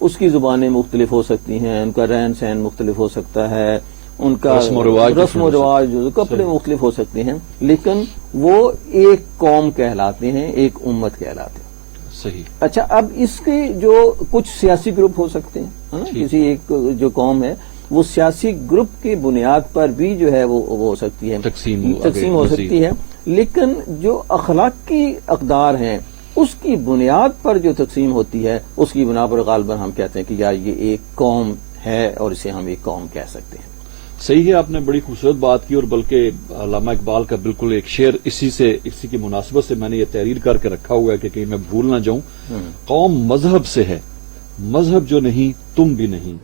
اس کی زبانیں مختلف ہو سکتی ہیں، ان کا رہن سہن مختلف ہو سکتا ہے، ان کا رسم و رواج جو کپڑے مختلف ہو سکتے ہیں، لیکن وہ ایک قوم کہلاتے ہیں، ایک امت کہلاتے ہیں. صحیح. اچھا، اب اس کے جو کچھ سیاسی گروپ ہو سکتے ہیں، ہے نا، کسی ایک جو قوم ہے وہ سیاسی گروپ کی بنیاد پر بھی جو ہے وہ ہو سکتی ہے، تقسیم ہو سکتی ہے، لیکن جو اخلاقی اقدار ہیں اس کی بنیاد پر جو تقسیم ہوتی ہے اس کی بنا پر غالباً ہم کہتے ہیں کہ یار یہ ایک قوم ہے اور اسے ہم ایک قوم کہہ سکتے ہیں. صحیح ہے، آپ نے بڑی خوبصورت بات کی، اور بلکہ علامہ اقبال کا بالکل ایک شعر اسی کی مناسبت سے میں نے یہ تحریر کر کے رکھا ہوا ہے کہ کہیں میں بھول نہ جاؤں. قوم مذہب سے ہے، مذہب جو نہیں تم بھی نہیں،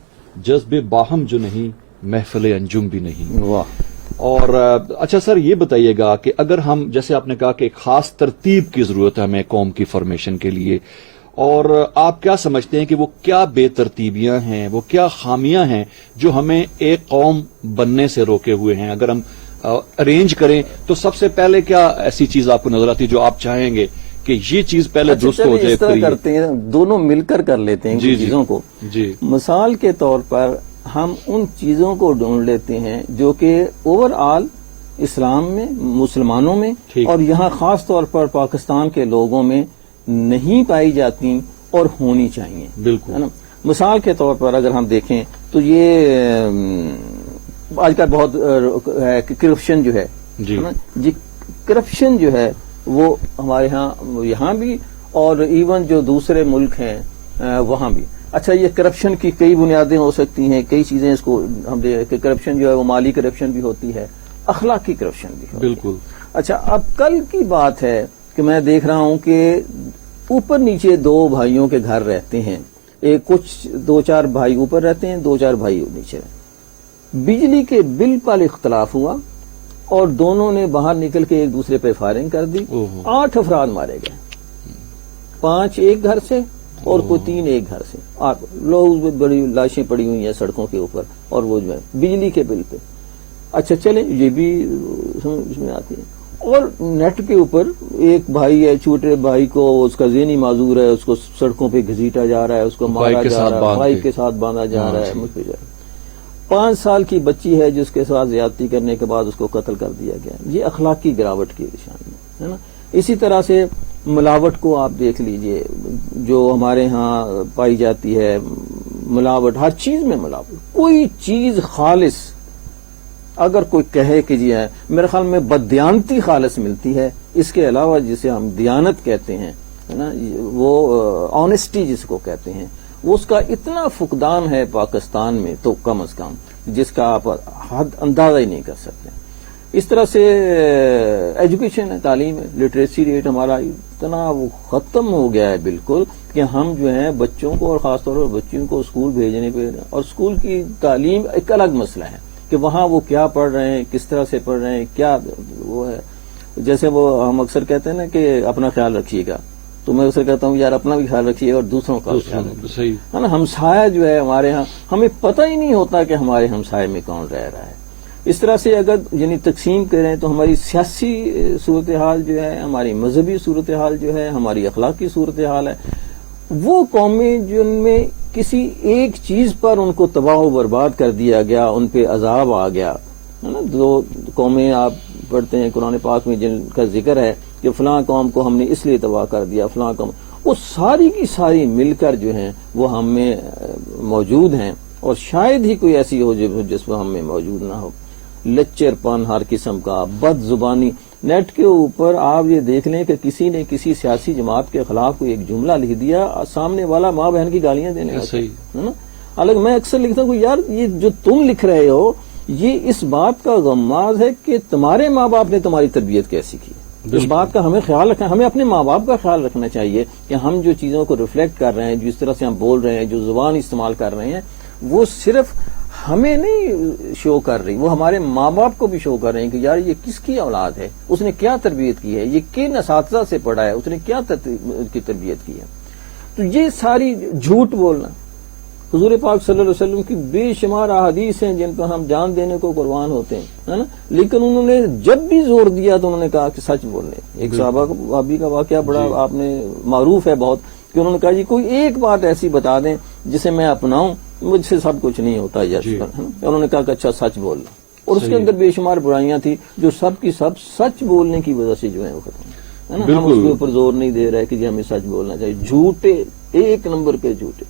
جذبے باہم جو نہیں محفل انجم بھی نہیں. واہ. اور اچھا سر، یہ بتائیے گا کہ اگر ہم، جیسے آپ نے کہا کہ ایک خاص ترتیب کی ضرورت ہے ہمیں قوم کی فارمیشن کے لیے، اور آپ کیا سمجھتے ہیں کہ وہ کیا بے ترتیبیاں ہیں، وہ کیا خامیاں ہیں جو ہمیں ایک قوم بننے سے روکے ہوئے ہیں؟ اگر ہم ارینج کریں تو سب سے پہلے کیا ایسی چیز آپ کو نظر آتی ہے جو آپ چاہیں گے کہ یہ چیز پہلے درست ہو جائے؟ اس طرح کرتے ہیں، دونوں مل کر لیتے ہیں چیزوں کو. جی. مثال کے طور پر ہم ان چیزوں کو ڈھونڈ لیتے ہیں جو کہ اوور آل اسلام میں، مسلمانوں میں، اور یہاں خاص طور پر پاکستان کے لوگوں میں نہیں پائی جاتی اور ہونی چاہیے. بالکل. مثال کے طور پر اگر ہم دیکھیں تو یہ آج کل بہت کرپشن جو ہے، جی کرپشن جو ہے وہ ہمارے یہاں بھی اور ایون جو دوسرے ملک ہیں وہاں بھی. اچھا، یہ کرپشن کی کئی بنیادیں ہو سکتی ہیں، کئی چیزیں اس کو ہم کہ کرپشن جو ہے وہ مالی کرپشن بھی ہوتی ہے، اخلاقی کرپشن بھی ہوتی ہے. بالکل. اچھا، اب کل کی بات ہے کہ میں دیکھ رہا ہوں کہ اوپر نیچے دو بھائیوں کے گھر رہتے ہیں، کچھ 2-4 بھائی اوپر رہتے ہیں، 2-4 بھائی نیچے. بجلی کے بل پر اختلاف ہوا اور دونوں نے باہر نکل کے ایک دوسرے پہ فائرنگ کر دی. 8 افراد مارے گئے، 5 ایک گھر سے اور کوئی 3 ایک گھر سے. لوگ بڑی لاشیں پڑی ہوئی ہیں سڑکوں کے اوپر، اور وہ جو ہے بجلی کے بل پہ. اچھا چلیں، یہ بھی سمجھ میں آتی ہے. اور نیٹ کے اوپر ایک بھائی ہے، چھوٹے بھائی کو اس کا ذہنی معذور ہے، اس کو سڑکوں پہ گھسیٹا جا رہا ہے، اس کو مارا جا رہا ہے، بائک کے ساتھ باندھا جا رہا ہے، مجھ پہ جا رہا ہے. 5 سال کی بچی ہے جس کے ساتھ زیادتی کرنے کے بعد اس کو قتل کر دیا گیا. یہ اخلاقی گراوٹ کی نشانی ہے نا. اسی طرح سے ملاوٹ کو آپ دیکھ لیجئے، جو ہمارے ہاں پائی جاتی ہے ملاوٹ، ہر چیز میں ملاوٹ. کوئی چیز خالص اگر کوئی کہے کہ جی ہے، میرے خیال میں بددیانتی خالص ملتی ہے. اس کے علاوہ جسے ہم دیانت کہتے ہیں نا، وہ آنےسٹی جس کو کہتے ہیں، وہ اس کا اتنا فقدان ہے پاکستان میں تو کم از کم، جس کا آپ حد اندازہ ہی نہیں کر سکتے. اس طرح سے ایجوکیشن ہے، تعلیم ہے، لٹریسی ریٹ ہمارا اتنا وہ ختم ہو گیا ہے بالکل کہ ہم جو ہیں بچوں کو، اور خاص طور پر بچوں کو اسکول بھیجنے پہ، اور اسکول کی تعلیم ایک الگ مسئلہ ہے کہ وہاں وہ کیا پڑھ رہے ہیں، کس طرح سے پڑھ رہے ہیں، کیا وہ ہے. جیسے وہ ہم اکثر کہتے ہیں نا کہ اپنا خیال رکھیے گا، تو میں اسے کہتا ہوں یار اپنا بھی خیال رکھیے اور دوسروں کا خیال رکھیے، ہے نا. ہمسایہ جو ہے ہمارے ہاں، ہمیں پتہ ہی نہیں ہوتا کہ ہمارے ہمسائے میں کون رہ رہا ہے. اس طرح سے اگر یعنی تقسیم کریں تو ہماری سیاسی صورتحال جو ہے، ہماری مذہبی صورتحال جو ہے، ہماری اخلاقی صورتحال ہے، وہ قومیں جن میں کسی ایک چیز پر ان کو تباہ و برباد کر دیا گیا، ان پہ عذاب آ گیا، ہے نا. 2 قومیں آپ پڑھتے ہیں قرآن پاک میں جن کا ذکر ہے کہ فلاں قوم کو ہم نے اس لیے تباہ کر دیا، فلاں قوم، وہ ساری کی ساری مل کر جو ہیں وہ ہم میں موجود ہیں، اور شاید ہی کوئی ایسی ہو جس میں ہم میں موجود نہ ہو. لچر پن ہر قسم کا، بد زبانی. نیٹ کے اوپر آپ یہ دیکھ لیں کہ کسی نے کسی سیاسی جماعت کے خلاف کوئی ایک جملہ لکھ دیا، سامنے والا ماں بہن کی گالیاں دینے لگتا ہے نا. الگ میں اکثر لکھتا ہوں کہ یار یہ جو تم لکھ رہے ہو یہ اس بات کا غماز ہے کہ تمہارے ماں باپ نے تمہاری تربیت کیسی کی. اس بات کا ہمیں خیال رکھنا، ہمیں اپنے ماں باپ کا خیال رکھنا چاہیے کہ ہم جو چیزوں کو ریفلیکٹ کر رہے ہیں، جس طرح سے ہم بول رہے ہیں، جو زبان استعمال کر رہے ہیں، وہ صرف ہمیں نہیں شو کر رہی، وہ ہمارے ماں باپ کو بھی شو کر رہے ہیں کہ یار یہ کس کی اولاد ہے، اس نے کیا تربیت کی ہے، یہ کن اساتذہ سے پڑھا ہے، اس نے کیا کی تربیت کی ہے. تو یہ ساری جھوٹ بولنا. حضور پاک صلی اللہ علیہ وسلم کی بے شمار احادیث ہیں جن پر ہم جان دینے کو قربان ہوتے ہیں، ہے نا. لیکن انہوں نے جب بھی زور دیا تو انہوں نے کہا کہ سچ بولنے. ایک صحابی کا واقعہ بڑا آپ نے معروف ہے بہت، کہ انہوں نے کہا جی کوئی ایک بات ایسی بتا دیں جسے میں اپناؤں مجھ سے سب کچھ نہیں ہوتا یس جی. انہوں نے کہا کہ اچھا سچ بولنا، اور اس کے صحیح. اندر بے شمار برائیاں تھی جو سب کی سب سچ بولنے کی وجہ سے جو ہے وہ ختم ہے نا. ہم اس کے اوپر زور نہیں دے رہے کہ جی ہمیں سچ بولنا چاہیے. جھوٹے ایک نمبر کے جھوٹے.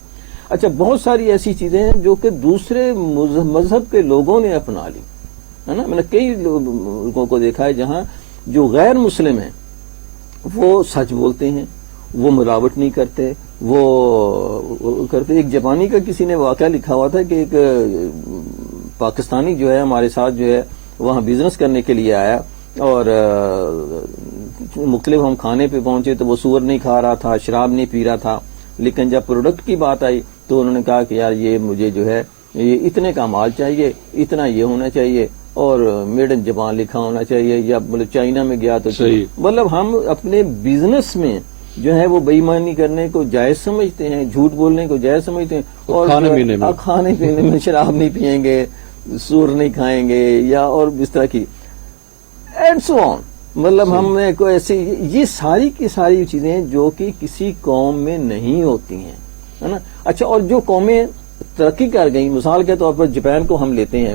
اچھا بہت ساری ایسی چیزیں ہیں جو کہ دوسرے مذہب کے لوگوں نے اپنا لی ہے نا. میں نے کئی لوگوں کو دیکھا ہے جہاں جو غیر مسلم ہیں وہ سچ بولتے ہیں، وہ ملاوٹ نہیں کرتے، وہ کرتے. ایک جاپانی کا کسی نے واقعہ لکھا ہوا تھا کہ ایک پاکستانی جو ہے ہمارے ساتھ جو ہے وہاں بزنس کرنے کے لیے آیا، اور مختلف ہم کھانے پہ پہنچے تو وہ سور نہیں کھا رہا تھا، شراب نہیں پی رہا تھا، لیکن جب پروڈکٹ کی بات آئی تو انہوں نے کہا کہ یار یہ مجھے جو ہے یہ اتنے کا مال چاہیے، اتنا یہ ہونا چاہیے، اور میڈ ان جاپان لکھا ہونا چاہیے، یا مطلب چائنا میں گیا تو صحیح. مطلب ہم اپنے بزنس میں جو ہے وہ بے ایمانی کرنے کو جائز سمجھتے ہیں، جھوٹ بولنے کو جائز سمجھتے ہیں، اور کھانے پینے میں شراب نہیں پیئیں گے، سور نہیں کھائیں گے، یا اور اس طرح کی اینڈ سو آن. مطلب ہم نے کوئی ایسی یہ ساری کی ساری چیزیں جو کہ کسی قوم میں نہیں ہوتی ہیں ہے نا. اچھا اور جو قومیں ترقی کر گئیں، مثال کے طور پر جاپان کو ہم لیتے ہیں،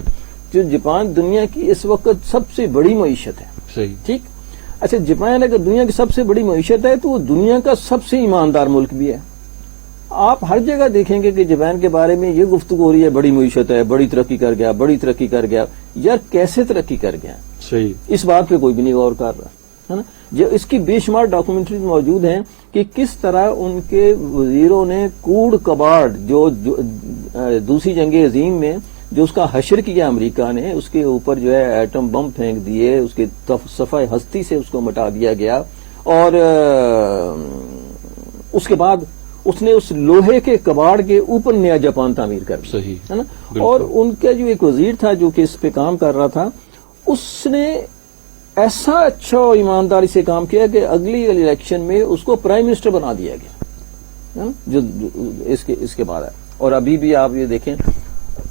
جو جاپان دنیا کی اس وقت سب سے بڑی معیشت ہے. صحیح. ٹھیک. اچھا جاپان اگر دنیا کی سب سے بڑی معیشت ہے تو وہ دنیا کا سب سے ایماندار ملک بھی ہے. آپ ہر جگہ دیکھیں گے کہ جاپان کے بارے میں یہ گفتگو ہو رہی ہے، بڑی معیشت ہے، بڑی ترقی کر گیا، بڑی ترقی کر گیا. یار کیسے ترقی کر گیا؟ صحیح. اس بات پہ کوئی بھی نہیں غور کر رہا ہے نا. جو اس کی بے شمار ڈاکومنٹریز موجود ہیں کہ کس طرح ان کے وزیروں نے کوڑ کباڑ جو دوسری جنگ عظیم میں جو اس کا حشر کیا امریکہ نے، اس کے اوپر جو ہے ایٹم بم پھینک دیے، اس کے صفحہ ہستی سے اس کو مٹا دیا گیا، اور اس کے بعد اس نے اس لوہے کے کباڑ کے اوپر نیا جاپان تعمیر کر دیا ہے نا. اور ان کا جو ایک وزیر تھا جو کہ اس پہ کام کر رہا تھا، اس نے ایسا اچھا اور ایمانداری سے کام کیا کہ اگلی الیکشن میں اس کو پرائم منسٹر بنا دیا گیا جو اس کے بعد ہے. اور ابھی بھی آپ یہ دیکھیں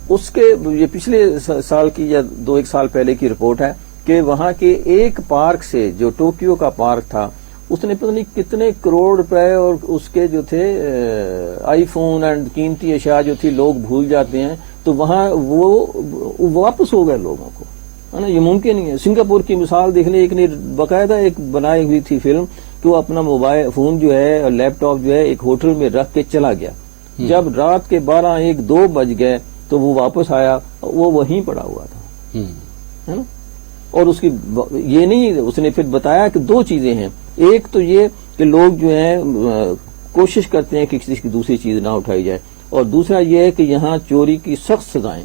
اس کے یہ پچھلے سال کی یا 2-1 سال پہلے کی رپورٹ ہے کہ وہاں کے ایک پارک سے جو ٹوکیو کا پارک تھا اس نے پتہ نہیں کتنے کروڑ روپے اور اس کے جو تھے آئی فون اینڈ قیمتی اشیاء جو تھی لوگ بھول جاتے ہیں تو وہاں وہ واپس ہو گئے لوگوں کو ہے نا. یہ ممکن نہیں ہے. سنگاپور کی مثال دیکھ لیں، ایک نے باقاعدہ ایک بنائی ہوئی تھی فلم کہ وہ اپنا موبائل فون جو ہے اور لیپ ٹاپ جو ہے ایک ہوٹل میں رکھ کے چلا گیا. جب رات کے 12-1-2 بج گئے تو وہ واپس آیا، وہ وہیں پڑا ہوا تھا ہے نا. اور اس کی یہ نہیں، اس نے پھر بتایا کہ 2 چیزیں ہیں. ایک تو یہ کہ لوگ جو ہیں کوشش کرتے ہیں کہ کسی کی دوسری چیز نہ اٹھائی جائے، اور دوسرا یہ ہے کہ یہاں چوری کی سخت سزائیں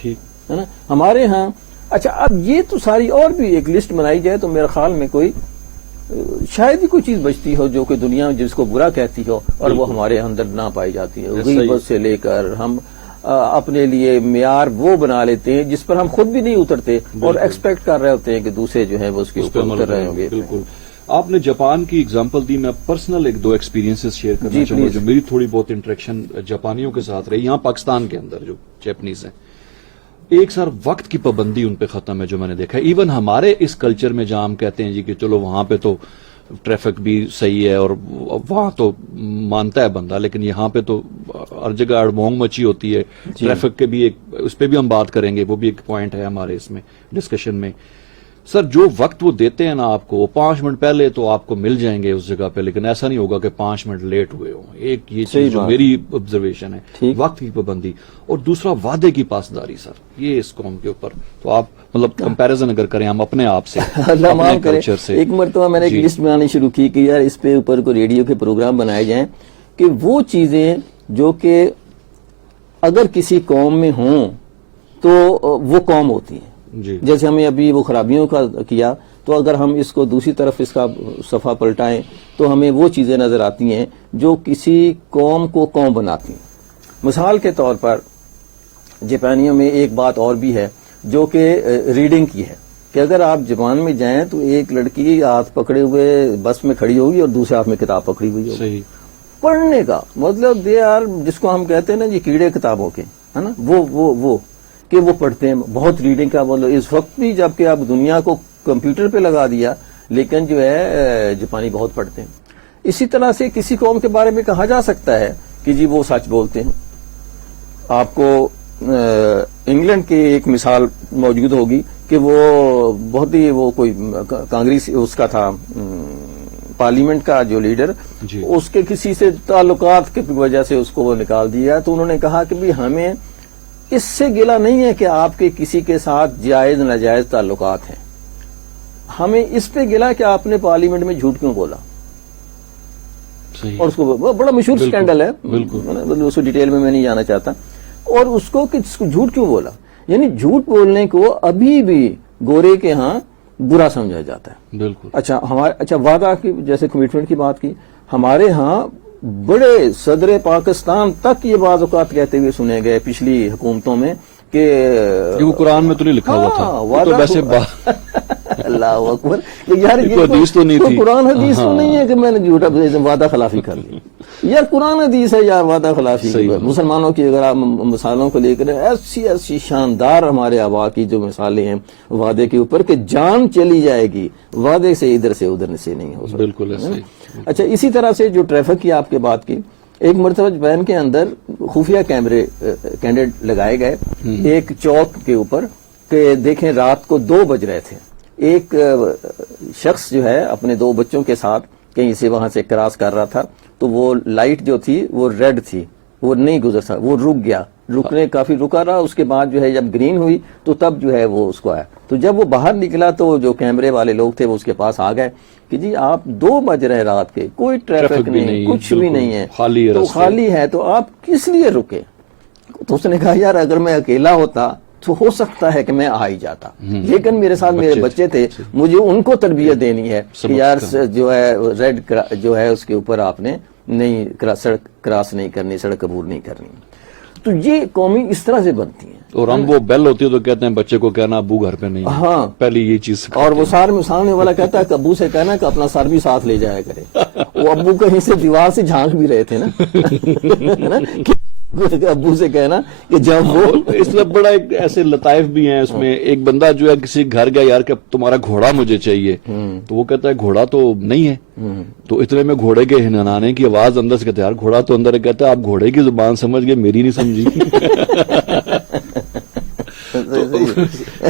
ٹھیک ہے نا. ہمارے ہاں اچھا اب یہ تو ساری اور بھی ایک لسٹ بنائی جائے تو میرے خیال میں کوئی شاید ہی کوئی چیز بچتی ہو جو کہ دنیا جس کو برا کہتی ہو اور وہ ہمارے اندر نہ پائی جاتی ہے. غیبت سے لے کر ہم اپنے لیے معیار وہ بنا لیتے ہیں جس پر ہم خود بھی نہیں اترتے اور ایکسپیکٹ کر رہے ہوتے ہیں کہ دوسرے جو ہیں وہ اس کے اوپر اتر رہے ہوں گے. بالکل. آپ نے جاپان کی اگزامپل دی، میں پرسنل 1-2 ایکسپیرینسز شیئر کرنا چاہوں گا جو میری تھوڑی بہت انٹریکشن جاپانیوں کے ساتھ رہی یہاں پاکستان کے اندر. جو جاپنیز ہیں ایک سر وقت کی پابندی ان پہ ختم ہے جو میں نے دیکھا. ایون ہمارے اس کلچر میں جہاں ہم کہتے ہیں جی کہ چلو وہاں پہ تو ٹریفک بھی صحیح ہے اور وہاں تو مانتا ہے بندہ، لیکن یہاں پہ تو ہر جگہ اڑمونگ مچی ہوتی ہے. ٹریفک کے بھی ایک اس پہ بھی ہم بات کریں گے، وہ بھی ایک پوائنٹ ہے ہمارے اس میں ڈسکشن میں. سر جو وقت وہ دیتے ہیں نا آپ کو، 5 منٹ پہلے تو آپ کو مل جائیں گے اس جگہ پہ، لیکن ایسا نہیں ہوگا کہ 5 منٹ لیٹ ہوئے ہوں. ایک یہ چیز جو میری آبزرویشن ہے، وقت کی پابندی. اور دوسرا وعدے کی پاسداری. سر یہ اس قوم کے اوپر تو آپ مطلب کمپیریزن اگر کریں ہم اپنے آپ سے اپنے کلچر سے. ایک مرتبہ میں نے ایک لسٹ بنانی شروع کی کہ یار اس پہ اوپر کو ریڈیو کے پروگرام بنائے جائیں کہ وہ چیزیں جو کہ اگر کسی قوم میں ہوں تو وہ قوم ہوتی ہے. جیسے ہمیں ابھی وہ خرابیوں کا کیا، تو اگر ہم اس کو دوسری طرف اس کا صفحہ پلٹائیں تو ہمیں وہ چیزیں نظر آتی ہیں جو کسی قوم کو قوم بناتی ہیں. مثال کے طور پر جاپانیوں میں ایک بات اور بھی ہے جو کہ ریڈنگ کی ہے کہ اگر آپ جاپان میں جائیں تو ایک لڑکی ہاتھ پکڑے ہوئے بس میں کھڑی ہوگی اور دوسرے ہاتھ میں کتاب پکڑی ہوئی ہوگی. پڑھنے کا مطلب دے آر جس کو ہم کہتے ہیں نا جی کیڑے کتابوں کے ہے نا، وہ کہ وہ پڑھتے ہیں بہت. ریڈنگ کا مطلب اس وقت بھی جبکہ اب دنیا کو کمپیوٹر پہ لگا دیا لیکن جو ہے جاپانی بہت پڑھتے ہیں. اسی طرح سے کسی قوم کے بارے میں کہا جا سکتا ہے کہ جی وہ سچ بولتے ہیں آپ کو انگلینڈ کی ایک مثال موجود ہوگی کہ وہ بہت ہی وہ کوئی کانگریس اس کا تھا پارلیمنٹ کا جو لیڈر، جی۔ اس کے کسی سے تعلقات کی وجہ سے اس کو وہ نکال دیا، تو انہوں نے کہا کہ بھی ہمیں اس سے گلہ نہیں ہے کہ آپ کے کسی کے ساتھ جائز ناجائز تعلقات ہیں، ہمیں اس پہ گلہ کہ آپ نے پارلیمنٹ میں جھوٹ کیوں بولا. صحیح. اور اس کو وہ بڑا مشہور بالکل، سکینڈل ہے، بالکل. اس کو ڈیٹیل میں نہیں جانا چاہتا. اور اس کو کہ جھوٹ کیوں بولا، یعنی جھوٹ بولنے کو ابھی بھی گورے کے ہاں برا سمجھا جاتا ہے. بالکل. اچھا وعدہ کی جیسے کمٹمنٹ کی بات کی، ہمارے ہاں بڑے صدر پاکستان تک یہ بعض اوقات کہتے ہوئے سنے گئے پچھلی حکومتوں میں کہ وہ قرآن میں تو نہیں لکھا ہوا تھا، وہ تو ویسے اللہ اکبر، یار یہ حدیث تو نہیں تھی، قرآن حدیث تو نہیں ہے کہ میں نے جھوٹا وعدہ خلافی کر لی. یار قرآن حدیث ہے یار وعدہ خلافی. مسلمانوں کی اگر آپ مثالوں کو لے کر ایسی شاندار ہمارے آبا کی جو مثالیں ہیں وعدے کے اوپر کہ جان چلی جائے گی، وعدے سے ادھر سے ادھر سے نہیں ہو سکتا. بالکل ایسے. اچھا اسی طرح سے جو ٹریفک کی آپ کے بات کی، ایک مرتبہ جبین کے اندر خفیہ کیمرے کینڈیڈ لگائے گئے ایک چوک کے اوپر کہ دیکھیں رات کو 2 بج رہے تھے، ایک شخص جو ہے اپنے 2 بچوں کے ساتھ کہیں سے وہاں سے کراس کر رہا تھا، تو وہ لائٹ جو تھی وہ ریڈ تھی، وہ نہیں گزر سکتا، وہ رک گیا، کافی رکا رہا. اس کے بعد جو ہے جب گرین ہوئی تو تب جو ہے وہ اس کو آیا. تو جب وہ باہر نکلا تو جو کیمرے والے لوگ تھے وہ اس کے پاس آ گئے کہ جی آپ 2 بج رہے رات کے، کوئی ٹریفک نہیں، کچھ بھی نہیں ہے، تو خالی ہے، تو آپ کس لیے رکے؟ تو اس نے کہا یار اگر میں اکیلا ہوتا تو ہو سکتا ہے کہ میں آ ہی جاتا، لیکن میرے ساتھ میرے بچے تھے، مجھے ان کو تربیت دینی ہے کہ یار جو ہے ریڈ جو ہے اس کے اوپر آپ نے نہیں سڑک کراس نہیں کرنی، سڑک عبور نہیں کرنی. تو یہ قومی اس طرح سے بنتی ہیں. اور ہم وہ بیل ہوتی ہے تو کہتے ہیں بچے کو کہنا ابو گھر پہ نہیں. ہاں پہلی یہ چیز. اور وہ سامنے والا کہتا ہے کہ ابو سے کہنا کہ اپنا سر بھی ساتھ لے جایا کرے. وہ ابو کہیں سے دیوار سے جھانک بھی رہے تھے نا ابو سے کہنا کہ جب وہ اس میں بڑا ایک ایسے لطائف بھی ہیں اس میں. ایک بندہ جو ہے کسی گھر گیا یار کہ تمہارا گھوڑا مجھے چاہیے، تو وہ کہتا ہے گھوڑا تو نہیں ہے. تو اتنے میں گھوڑے کے ہنانے کی آواز اندر سے کہتے ہیں یار گھوڑا تو اندر ہے. کہتا ہے آپ گھوڑے کی زبان سمجھ گئے، میری نہیں سمجھی.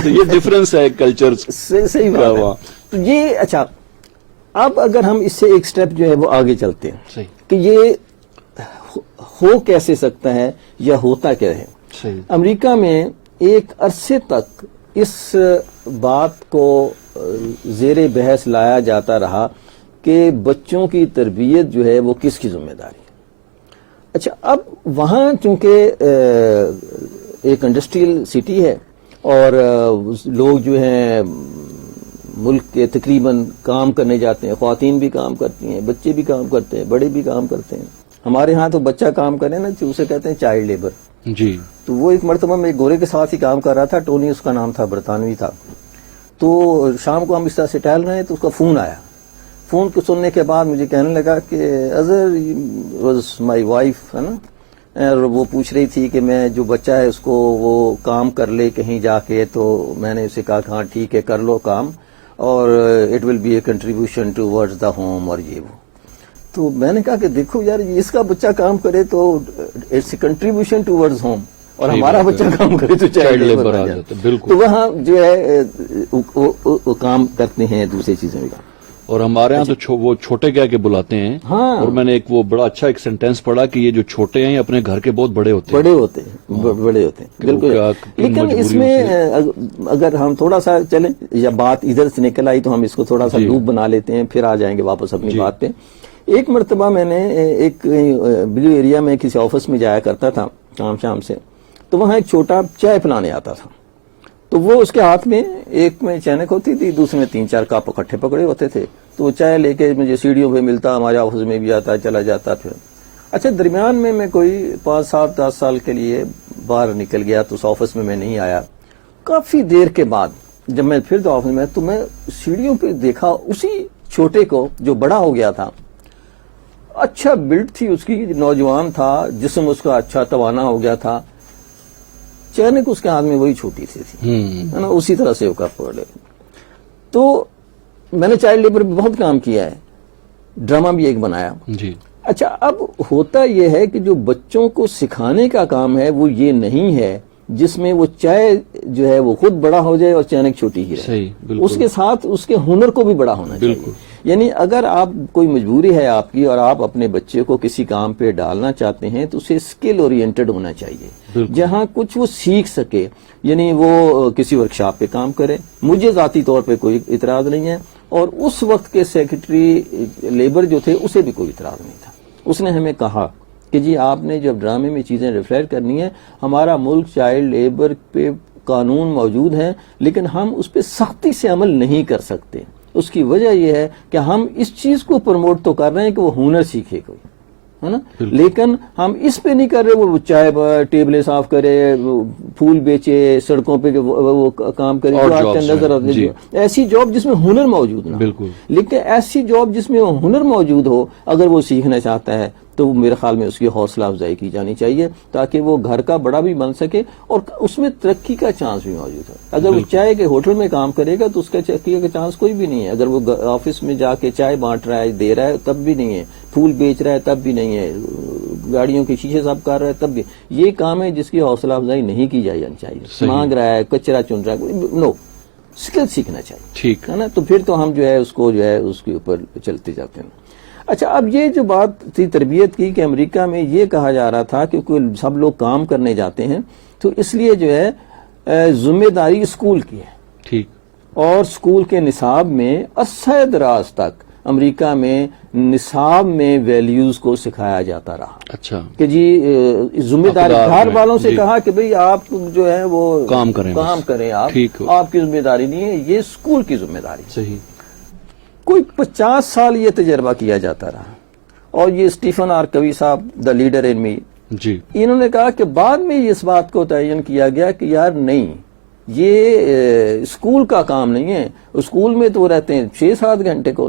تو یہ ڈفرنس ہے کلچر. صحیح بات ہے. تو یہ اچھا اب اگر ہم اس سے ایک سٹیپ جو ہے وہ آگے چلتے ہیں کہ یہ ہو کیسے سکتا ہے یا ہوتا کیا ہے. امریکہ میں ایک عرصے تک اس بات کو زیر بحث لایا جاتا رہا کہ بچوں کی تربیت جو ہے وہ کس کی ذمہ داری ہے. اچھا اب وہاں چونکہ ایک انڈسٹریل سٹی ہے اور لوگ جو ہیں ملک کے تقریباً کام کرنے جاتے ہیں، خواتین بھی کام کرتی ہیں، بچے بھی کام کرتے ہیں، بڑے بھی کام کرتے ہیں. ہمارے ہاں تو بچہ کام کرے نا اسے کہتے ہیں چائلڈ لیبر. جی. تو وہ ایک مرتبہ میں ایک گورے کے ساتھ ہی کام کر رہا تھا، ٹونی اس کا نام تھا، برطانوی تھا. تو شام کو ہم اس طرح سے ٹہل رہے ہیں تو اس کا فون آیا. فون کو سننے کے بعد مجھے کہنے لگا کہ اظہر واز مائی وائف، ہے نا، اور وہ پوچھ رہی تھی کہ میں جو بچہ ہے اس کو وہ کام کر لے کہیں جا کے. تو میں نے اسے کہا کہ ہاں ٹھیک ہے کر لو کام، اور it will be a contribution towards the home, اور یہ وہ. تو میں نے کہا کہ دیکھو یار اس کا بچہ کام کرے تو it's a contribution towards home, اور ہمارا بچہ کام کرے تو چائلڈ لیبر آ جاتا. بالکل. تو وہاں جو ہے وہ کام کرتے ہیں دوسری چیزیں بھی. اور ہمارے ہاں تو وہ چھوٹے کہہ کے بلاتے ہیں. ہاں. اور میں نے ایک وہ بڑا اچھا ایک سینٹینس پڑھا کہ یہ جو چھوٹے ہیں اپنے گھر کے بہت بڑے ہوتے ہیں. بڑے ہوتے ہیں بالکل. لیکن اس میں اگر ہم تھوڑا سا چلیں یا بات ادھر سے نکل آئی تو ہم اس کو تھوڑا سا لوپ بنا لیتے ہیں، پھر آ جائیں گے واپس اپنی بات پہ. ایک مرتبہ میں نے ایک بلیو ایریا میں کسی آفس میں جایا کرتا تھا شام سے، تو وہاں ایک چھوٹا چائے پلانے آتا تھا. تو وہ اس کے ہاتھ میں ایک میں چینک ہوتی تھی، دوسرے میں 3-4 کپ اکٹھے پکڑے ہوتے تھے. تو وہ چائے لے کے مجھے سیڑھیوں پہ ملتا، ہمارے آفس میں بھی آتا، چلا جاتا. پھر اچھا درمیان میں کوئی 5-7-10 سال کے لیے باہر نکل گیا تو اس آفس میں نہیں آیا. کافی دیر کے بعد جب میں پھر آفس میں تو میں سیڑھیوں پہ دیکھا اسی چھوٹے کو جو بڑا ہو گیا تھا. اچھا بلڈ تھی اس کی، نوجوان تھا، جسم اس کا اچھا توانا ہو گیا تھا. چینک اس کے ہاتھ میں وہی چھوٹی سی تھی، ہے نا، اسی طرح سے وہ کپ پکڑ لے. تو میں نے چائلڈ لیبر پہ بہت کام کیا ہے، ڈرامہ بھی ایک بنایا. جی. اچھا اب ہوتا یہ ہے کہ جو بچوں کو سکھانے کا کام ہے وہ یہ نہیں ہے جس میں وہ چاہے جو ہے وہ خود بڑا ہو جائے اور چانک چھوٹی ہی رہے. صحیح، بالکل. اس کے ساتھ اس کے ہنر کو بھی بڑا ہونا چاہیے. بالکل. یعنی اگر آپ کوئی مجبوری ہے آپ کی اور آپ اپنے بچے کو کسی کام پہ ڈالنا چاہتے ہیں تو اسے اسکل اورینٹڈ ہونا چاہیے. بالکل. جہاں کچھ وہ سیکھ سکے. یعنی وہ کسی ورکشاپ پہ کام کرے. مجھے ذاتی طور پہ کوئی اعتراض نہیں ہے اور اس وقت کے سیکرٹری لیبر جو تھے اسے بھی کوئی اعتراض نہیں تھا. اس نے ہمیں کہا کہ جی آپ نے جب ڈرامے میں چیزیں ریفلیکٹ کرنی ہے، ہمارا ملک چائلڈ لیبر پہ قانون موجود ہیں لیکن ہم اس پہ سختی سے عمل نہیں کر سکتے. اس کی وجہ یہ ہے کہ ہم اس چیز کو پروموٹ تو کر رہے ہیں کہ وہ ہنر سیکھے کوئی، ہے نا، لیکن ہم اس پہ نہیں کر رہے وہ چائے ٹیبلیں صاف کرے، پھول بیچے، سڑکوں پہ وہ کام کرے جو آپ کے نظر آتے. ایسی جاب جس میں ہنر موجود نہ ہو. لیکن ایسی جاب جس میں وہ ہنر موجود ہو اگر وہ سیکھنا چاہتا ہے تو میرے خیال میں اس کی حوصلہ افزائی کی جانی چاہیے تاکہ وہ گھر کا بڑا بھی بن سکے اور اس میں ترقی کا چانس بھی موجود ہے. اگر وہ چائے کے ہوٹل میں کام کرے گا تو اس کا ترقی کا چانس کوئی بھی نہیں ہے. اگر وہ آفس میں جا کے چائے بانٹ رہا ہے، دے رہا ہے، تب بھی نہیں ہے. پھول بیچ رہا ہے تب بھی نہیں ہے. گاڑیوں کے شیشے صاف کر رہا ہے تب بھی. یہ کام ہے جس کی حوصلہ افزائی نہیں کی جانی چاہیے. مانگ رہا ہے، کچرا چن رہا ہے، نو، اسکل سیکھنا چاہیے. ٹھیک ہے نا. تو پھر تو ہم جو ہے اس کو جو ہے اس کے اوپر چلتے جاتے ہیں. اچھا اب یہ جو بات تھی تربیت کی کہ امریکہ میں یہ کہا جا رہا تھا کہ سب لوگ کام کرنے جاتے ہیں تو اس لیے جو ہے ذمہ داری اسکول کی ہے. ٹھیک. اور اسکول کے نصاب میں عرصہ دراز تک امریکہ میں نصاب میں ویلیوز کو سکھایا جاتا رہا. اچھا. کہ جی ذمہ داری گھر والوں سے کہا کہ بھئی آپ جو ہے وہ کام کریں آپ کی ذمہ داری نہیں ہے، یہ اسکول کی ذمہ داری. صحیح. کوئی 50 سال یہ تجربہ کیا جاتا رہا اور یہ اسٹیفن آر کوی صاحب دا لیڈر ان می جی انہوں نے کہا کہ بعد میں اس بات کو تعین کیا گیا کہ یار نہیں، یہ اسکول کا کام نہیں ہے. اسکول میں تو وہ رہتے ہیں 6-7 گھنٹے کو،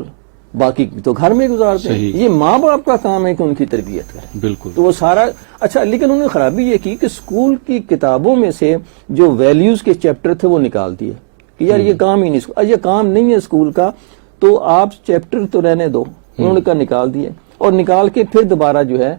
باقی تو گھر میں گزارتے ہیں. یہ ماں باپ کا کام ہے کہ ان کی تربیت کریں. بالکل. تو وہ سارا اچھا، لیکن انہوں نے خرابی یہ کی کہ اسکول کی کتابوں میں سے جو ویلیوز کے چیپٹر تھے وہ نکال دیے کہ یار یہ کام ہی نہیں، یہ کام نہیں ہے اسکول کا، تو آپ چیپٹر تو رہنے دو. انہوں نے کہا نکال دیے اور نکال کے پھر دوبارہ جو ہے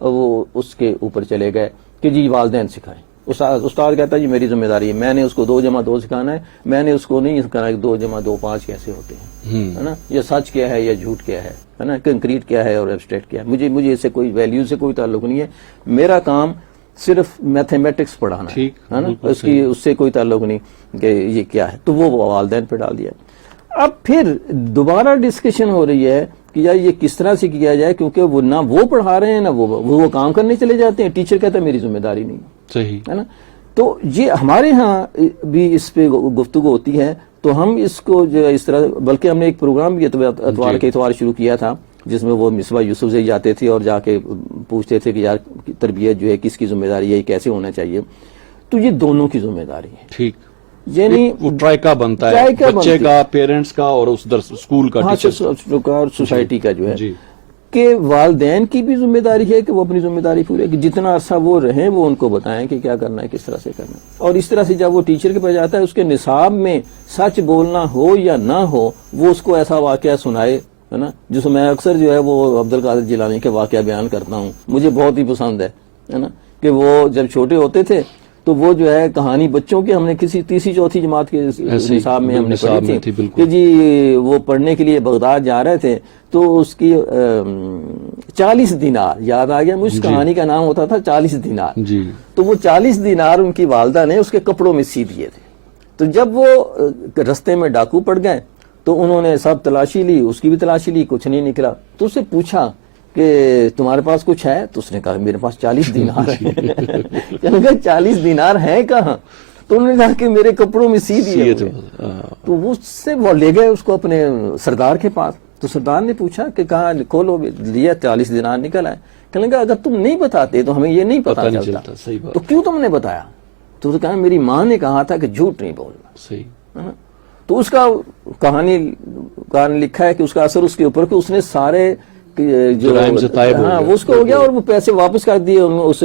وہ اس کے اوپر چلے گئے کہ جی والدین سکھائیں. استاد کہتا ہے جی میری ذمہ داری ہے، میں نے اس کو 2+2 سکھانا ہے، میں نے اس کو نہیں سکھانا کہ 2+2 5 کیسے ہوتے ہیں، ہے نا، یا سچ کیا ہے یا جھوٹ کیا ہے نا، کنکریٹ کیا ہے اور ایبسٹریکٹ کیا ہے. مجھے اس سے کوئی ویلیو سے کوئی تعلق نہیں ہے. میرا کام صرف میتھمیٹکس پڑھانا ہے نا، اس سے کوئی تعلق نہیں کہ یہ کیا ہے. تو وہ والدین پہ ڈال دیا. اب پھر دوبارہ ڈسکشن ہو رہی ہے کہ یار یہ کس طرح سے کیا جائے، کیونکہ وہ نہ وہ پڑھا رہے ہیں نہ وہ کام کرنے چلے جاتے ہیں. ٹیچر کہتا ہے میری ذمہ داری نہیں. صحیح ہے نا. تو یہ ہمارے ہاں بھی اس پہ گفتگو ہوتی ہے. تو ہم اس کو جو اس طرح، بلکہ ہم نے ایک پروگرام بھی اتوار کے اتوار شروع کیا تھا جس میں وہ مصباح یوسف سے جاتے تھے اور جا کے پوچھتے تھے کہ یار تربیت جو ہے کس کی ذمہ داری ہے، کیسے ہونا چاہیے. تو یہ دونوں کی ذمہ داری ہے. ٹھیک. یعنی وہ ٹرائکا بنتا ہے، بچے کا، پیرنٹس کا اور اس اسکول کا، اور سوسائٹی کا جو ہے کہ والدین کی بھی ذمہ داری ہے کہ وہ اپنی ذمہ داری پوری، کہ جتنا عرصہ وہ رہیں وہ ان کو بتائیں کہ کیا کرنا ہے، کس طرح سے کرنا ہے. اور اس طرح سے جب وہ ٹیچر کے پاس جاتا ہے اس کے نصاب میں سچ بولنا ہو یا نہ ہو، وہ اس کو ایسا واقعہ سنائے، ہے نا، جس میں اکثر جو ہے وہ عبد القادر جیلانی کے واقعہ بیان کرتا ہوں. مجھے بہت ہی پسند ہے نا، کہ وہ جب چھوٹے ہوتے تھے تو وہ جو ہے کہانی بچوں کی ہم نے کسی تیسری چوتھی جماعت کے نصاب میں ہم نے پڑھی تھی کہ جی وہ پڑھنے کے لیے بغداد جا رہے تھے تو اس کی 40 دینار یاد آ گیا مجھے. اس کہانی کا نام ہوتا تھا 40 دینار. تو وہ 40 دینار ان کی والدہ نے اس کے کپڑوں میں سی دیے تھے. تو جب وہ رستے میں ڈاکو پڑ گئے تو انہوں نے سب تلاشی لی، اس کی بھی تلاشی لی، کچھ نہیں نکلا. تو اس سے پوچھا کہ تمہارے پاس کچھ ہے؟ تو اس نے کہا میرے پاس 40 دینار ہے. کہنے لگا 40 دینار ہیں کہاں؟ تو انہوں نے کہا کہ میرے کپڑوں میں سی دیے. تو وہ سے وہ لے گئے اس کو اپنے سردار کے پاس. تو سردار نے پوچھا کہ کہاں کھولو، لیا 40 دینار نکل آئے. کہنے لگا اگر تم نہیں بتاتے تو ہمیں یہ نہیں پتا چلتا، تو کیوں تم نے بتایا؟ تو کہا میری ماں نے کہا تھا کہ جھوٹ نہیں بولنا. صحیح. تو اس کا کہانی لکھا ہے کہ اس کا اثر اس کے اوپر کہ اس نے سارے جو وہ اس کو ہو گیا اور وہ پیسے واپس کر دیے اس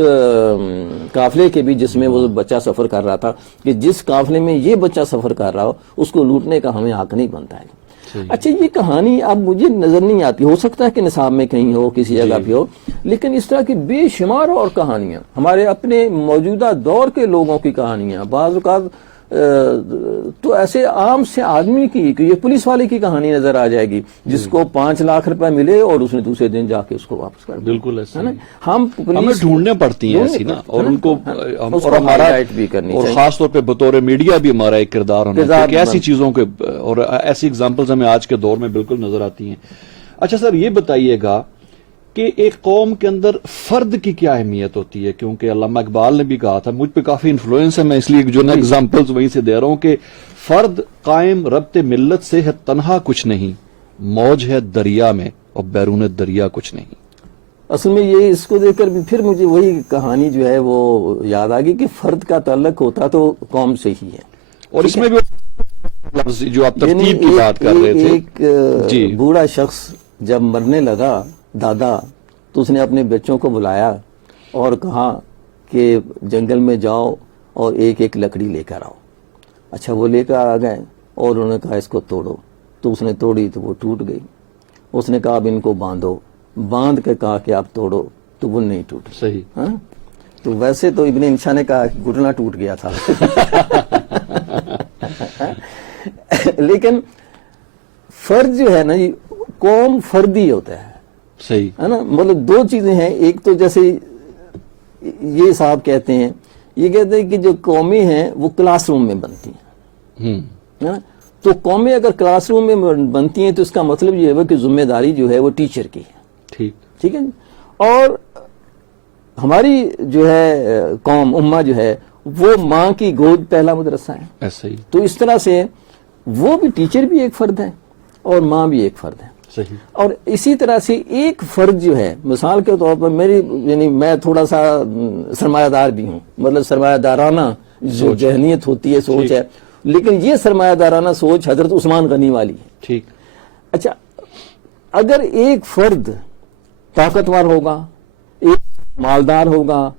قافلے کے بھی جس میں وہ بچہ سفر کر رہا تھا، کہ جس قافلے میں یہ بچہ سفر کر رہا ہو اس کو لوٹنے کا ہمیں حق نہیں بنتا ہے. اچھا یہ کہانی اب مجھے نظر نہیں آتی، ہو سکتا ہے کہ نصاب میں کہیں ہو، کسی جگہ پہ ہو، لیکن اس طرح کی بے شمار اور کہانیاں ہمارے اپنے موجودہ دور کے لوگوں کی کہانیاں، بعض اوقات تو ایسے عام سے آدمی کی کہ یہ پولیس والے کی کہانی نظر آ جائے گی جس کو 5 لاکھ روپے ملے اور اس نے دوسرے دن جا کے اس کو واپس کر دیا. بالکل ایسا ہے نا. ہم ہمیں ڈھونڈنے پڑتی ہیں ایسی نا، اور ان کو اور ہمارا بھی کرنی اور چاہیے. خاص طور پہ بطور میڈیا بھی ہمارا ایک کردار ہونا چاہیے کہ ایسی چیزوں کے اور ایسی اگزامپلز ہمیں آج کے دور میں بالکل نظر آتی ہیں. اچھا سر یہ بتائیے گا کہ ایک قوم کے اندر فرد کی کیا اہمیت ہوتی ہے، کیونکہ علامہ اقبال نے بھی کہا تھا، مجھ پہ کافی انفلوئنس ہے، میں اس لیے جو نا اگزامپلز وہیں سے دے رہا ہوں کہ فرد قائم ربط ملت سے ہے تنہا کچھ نہیں، موج ہے دریا میں اور بیرون دریا کچھ نہیں. اصل میں یہ اس کو دیکھ کر بھی پھر مجھے وہی کہانی جو ہے وہ یاد آ گئی کہ فرد کا تعلق ہوتا تو قوم سے ہی ہے. اور اس میں بھی جو آپ ترتیب کی بات کر رہے تھے، ایک بوڑھا شخص جب مرنے لگا دادا تو اس نے اپنے بچوں کو بلایا اور کہا کہ جنگل میں جاؤ اور ایک ایک لکڑی لے کر آؤ. اچھا وہ لے کر آ گئے اور انہوں نے کہا اس کو توڑو، تو اس نے توڑی تو وہ ٹوٹ گئی. اس نے کہا اب ان کو باندھو، باندھ کے کہا کہ آپ توڑو تو وہ نہیں ٹوٹی. صحیح. ہاں تو ویسے تو ابن انشا نے کہا کہ گھٹنا ٹوٹ گیا تھا لیکن فرد جو ہے نا جی، قوم فردی ہوتا ہے. صحیح ہے نا. مطلب دو چیزیں ہیں، ایک تو جیسے یہ صاحب کہتے ہیں، یہ کہتے ہیں کہ جو قومیں ہیں وہ کلاس روم میں بنتی ہیں. تو قومیں اگر کلاس روم میں بنتی ہیں تو اس کا مطلب یہ ہے کہ ذمہ داری جو ہے وہ ٹیچر کی ہے. ٹھیک ہے. اور ہماری جو ہے قوم امہ جو ہے وہ ماں کی گود پہلا مدرسہ ہے. ایسا ہی. تو اس طرح سے وہ بھی ٹیچر بھی ایک فرد ہے اور ماں بھی ایک فرد ہے. صحیح. اور اسی طرح سے ایک فرد جو ہے، مثال کے طور پر میری یعنی میں تھوڑا سا سرمایہ دار بھی ہوں، مطلب سرمایہ دارانہ جو ذہنیت ہوتی ہے، سوچ ہے، لیکن یہ سرمایہ دارانہ سوچ حضرت عثمان غنی والی ہے. ٹھیک. اچھا اگر ایک فرد طاقتور ہوگا، ایک مالدار ہوگا،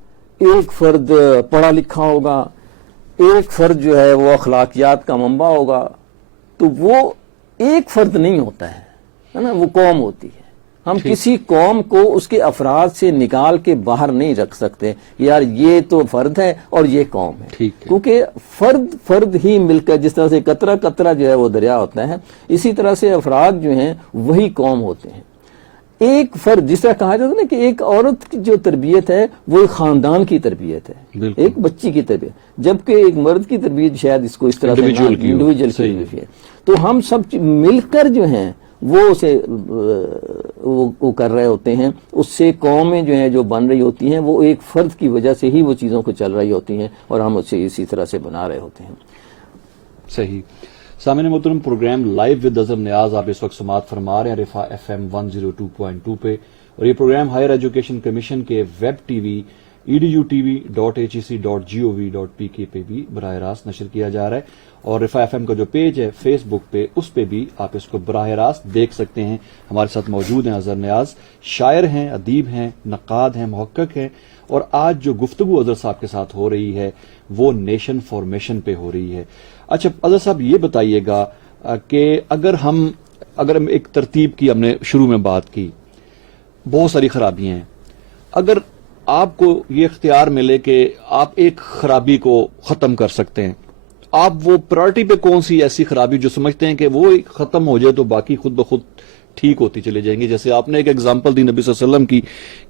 ایک فرد پڑھا لکھا ہوگا، ایک فرد جو ہے وہ اخلاقیات کا منبع ہوگا، تو وہ ایک فرد نہیں ہوتا ہے نا، وہ قوم ہوتی ہے. ہم کسی قوم کو اس کے افراد سے نکال کے باہر نہیں رکھ سکتے یار یہ تو فرد ہے اور یہ قوم ہے. کیونکہ فرد ہی مل کر، جس طرح سے قطرہ قطرہ جو ہے وہ دریا ہوتا ہے، اسی طرح سے افراد جو ہیں وہی قوم ہوتے ہیں. ایک فرد، جس طرح کہا جاتا ہے نا کہ ایک عورت کی جو تربیت ہے وہ ایک خاندان کی تربیت ہے، ایک بچی کی تربیت، جبکہ ایک مرد کی تربیت شاید اس کو اس طرح سے انڈیویجول کی ہے. تو ہم سب مل کر جو ہیں وہ اسے وہ کر رہے ہوتے ہیں. اس سے قومیں جو ہیں جو بن رہی ہوتی ہیں وہ ایک فرد کی وجہ سے ہی وہ چیزوں کو چل رہی ہوتی ہیں اور ہم اسے اسی طرح سے بنا رہے ہوتے ہیں. صحیح. سامعین محترم، پروگرام لائیو ود اظہر نیاز آپ اس وقت سماعت فرما رہے ہیں رفا FM 102.2 پہ، اور یہ پروگرام ہائر ایجوکیشن کمیشن کے ویب ٹی وی edutv.hec.gov.pk پہ بھی براہ راست نشر کیا جا رہا ہے، اور رفا FM کا جو پیج ہے فیس بک پہ، اس پہ بھی آپ اس کو براہ راست دیکھ سکتے ہیں. ہمارے ساتھ موجود ہیں اظہر نیاز، شاعر ہیں، ادیب ہیں، نقاد ہیں، محقق ہیں، اور آج جو گفتگو اظہر صاحب کے ساتھ ہو رہی ہے وہ نیشن فارمیشن پہ ہو رہی ہے. اچھا اظہر صاحب یہ بتائیے گا کہ اگر ہم ایک ترتیب کی ہم نے شروع میں بات کی، بہت ساری خرابیاں ہیں، اگر آپ کو یہ اختیار ملے کہ آپ ایک خرابی کو ختم کر سکتے ہیں، آپ وہ پرائرٹی پہ کون سی ایسی خرابی جو سمجھتے ہیں کہ وہ ختم ہو جائے تو باقی خود بخود ٹھیک ہوتی چلے جائیں گی؟ جیسے آپ نے ایک ایگزامپل دی نبی صلی اللہ علیہ وسلم کی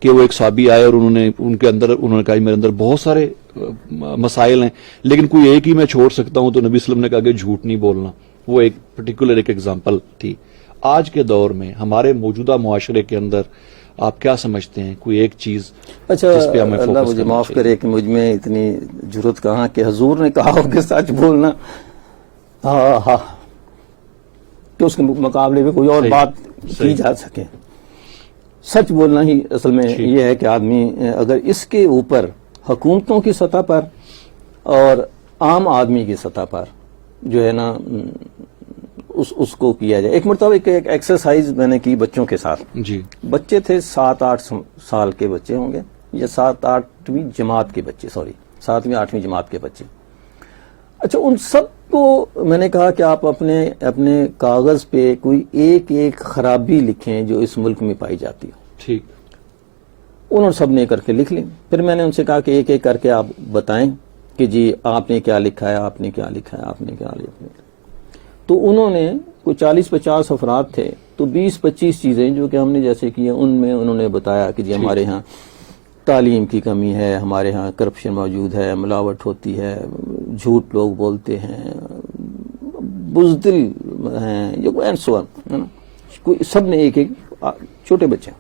کہ وہ ایک صحابی آئے اور انہوں نے کہا میرے اندر بہت سارے مسائل ہیں لیکن کوئی ایک ہی میں چھوڑ سکتا ہوں، تو نبی صلی اللہ علیہ وسلم نے کہا کہ جھوٹ نہیں بولنا. وہ ایک پرٹیکولر ایک ایگزامپل تھی. آج کے دور میں ہمارے موجودہ معاشرے کے اندر آپ کیا سمجھتے ہیں کوئی ایک چیز جس پہ ہمیں اللہ مجھے معاف کرے کہ مجھ میں اتنی جرت کہاں کہ حضور نے کہا ہو کہ سچ بولنا، ہاں کہ اس کے مقابلے میں کوئی اور بات کی جا سکے. سچ بولنا ہی اصل میں یہ ہے کہ آدمی اگر اس کے اوپر حکومتوں کی سطح پر اور عام آدمی کی سطح پر جو ہے نا اس کو کیا جائے. ایک مرتبہ ایک ایکسرسائز میں نے کی بچوں کے ساتھ. بچے تھے 7-8 سال کے بچے ہوں گے یا 7-8ویں جماعت کے بچے، 7ویں 8ویں جماعت کے بچے. اچھا ان سب کو میں نے کہا کہ آپ اپنے کاغذ پہ کوئی ایک ایک خرابی لکھیں جو اس ملک میں پائی جاتی ہو. ٹھیک. انہوں نے سب نے کر کے لکھ لیں. پھر میں نے ان سے کہا کہ ایک ایک کر کے آپ بتائیں کہ جی آپ نے کیا لکھا ہے, آپ نے کیا لکھا ہے, آپ نے کیا لکھا ہے. تو انہوں نے کوئی 40-50 افراد تھے, تو 20-25 چیزیں جو کہ ہم نے جیسے کی ان میں انہوں نے بتایا کہ جی ہمارے ہاں تعلیم کی کمی ہے, ہمارے ہاں کرپشن موجود ہے, ملاوٹ ہوتی ہے, جھوٹ لوگ بولتے ہیں, بزدل ہیں, یہ اینڈ سو آن, سب نے ایک ایک, چھوٹے بچے.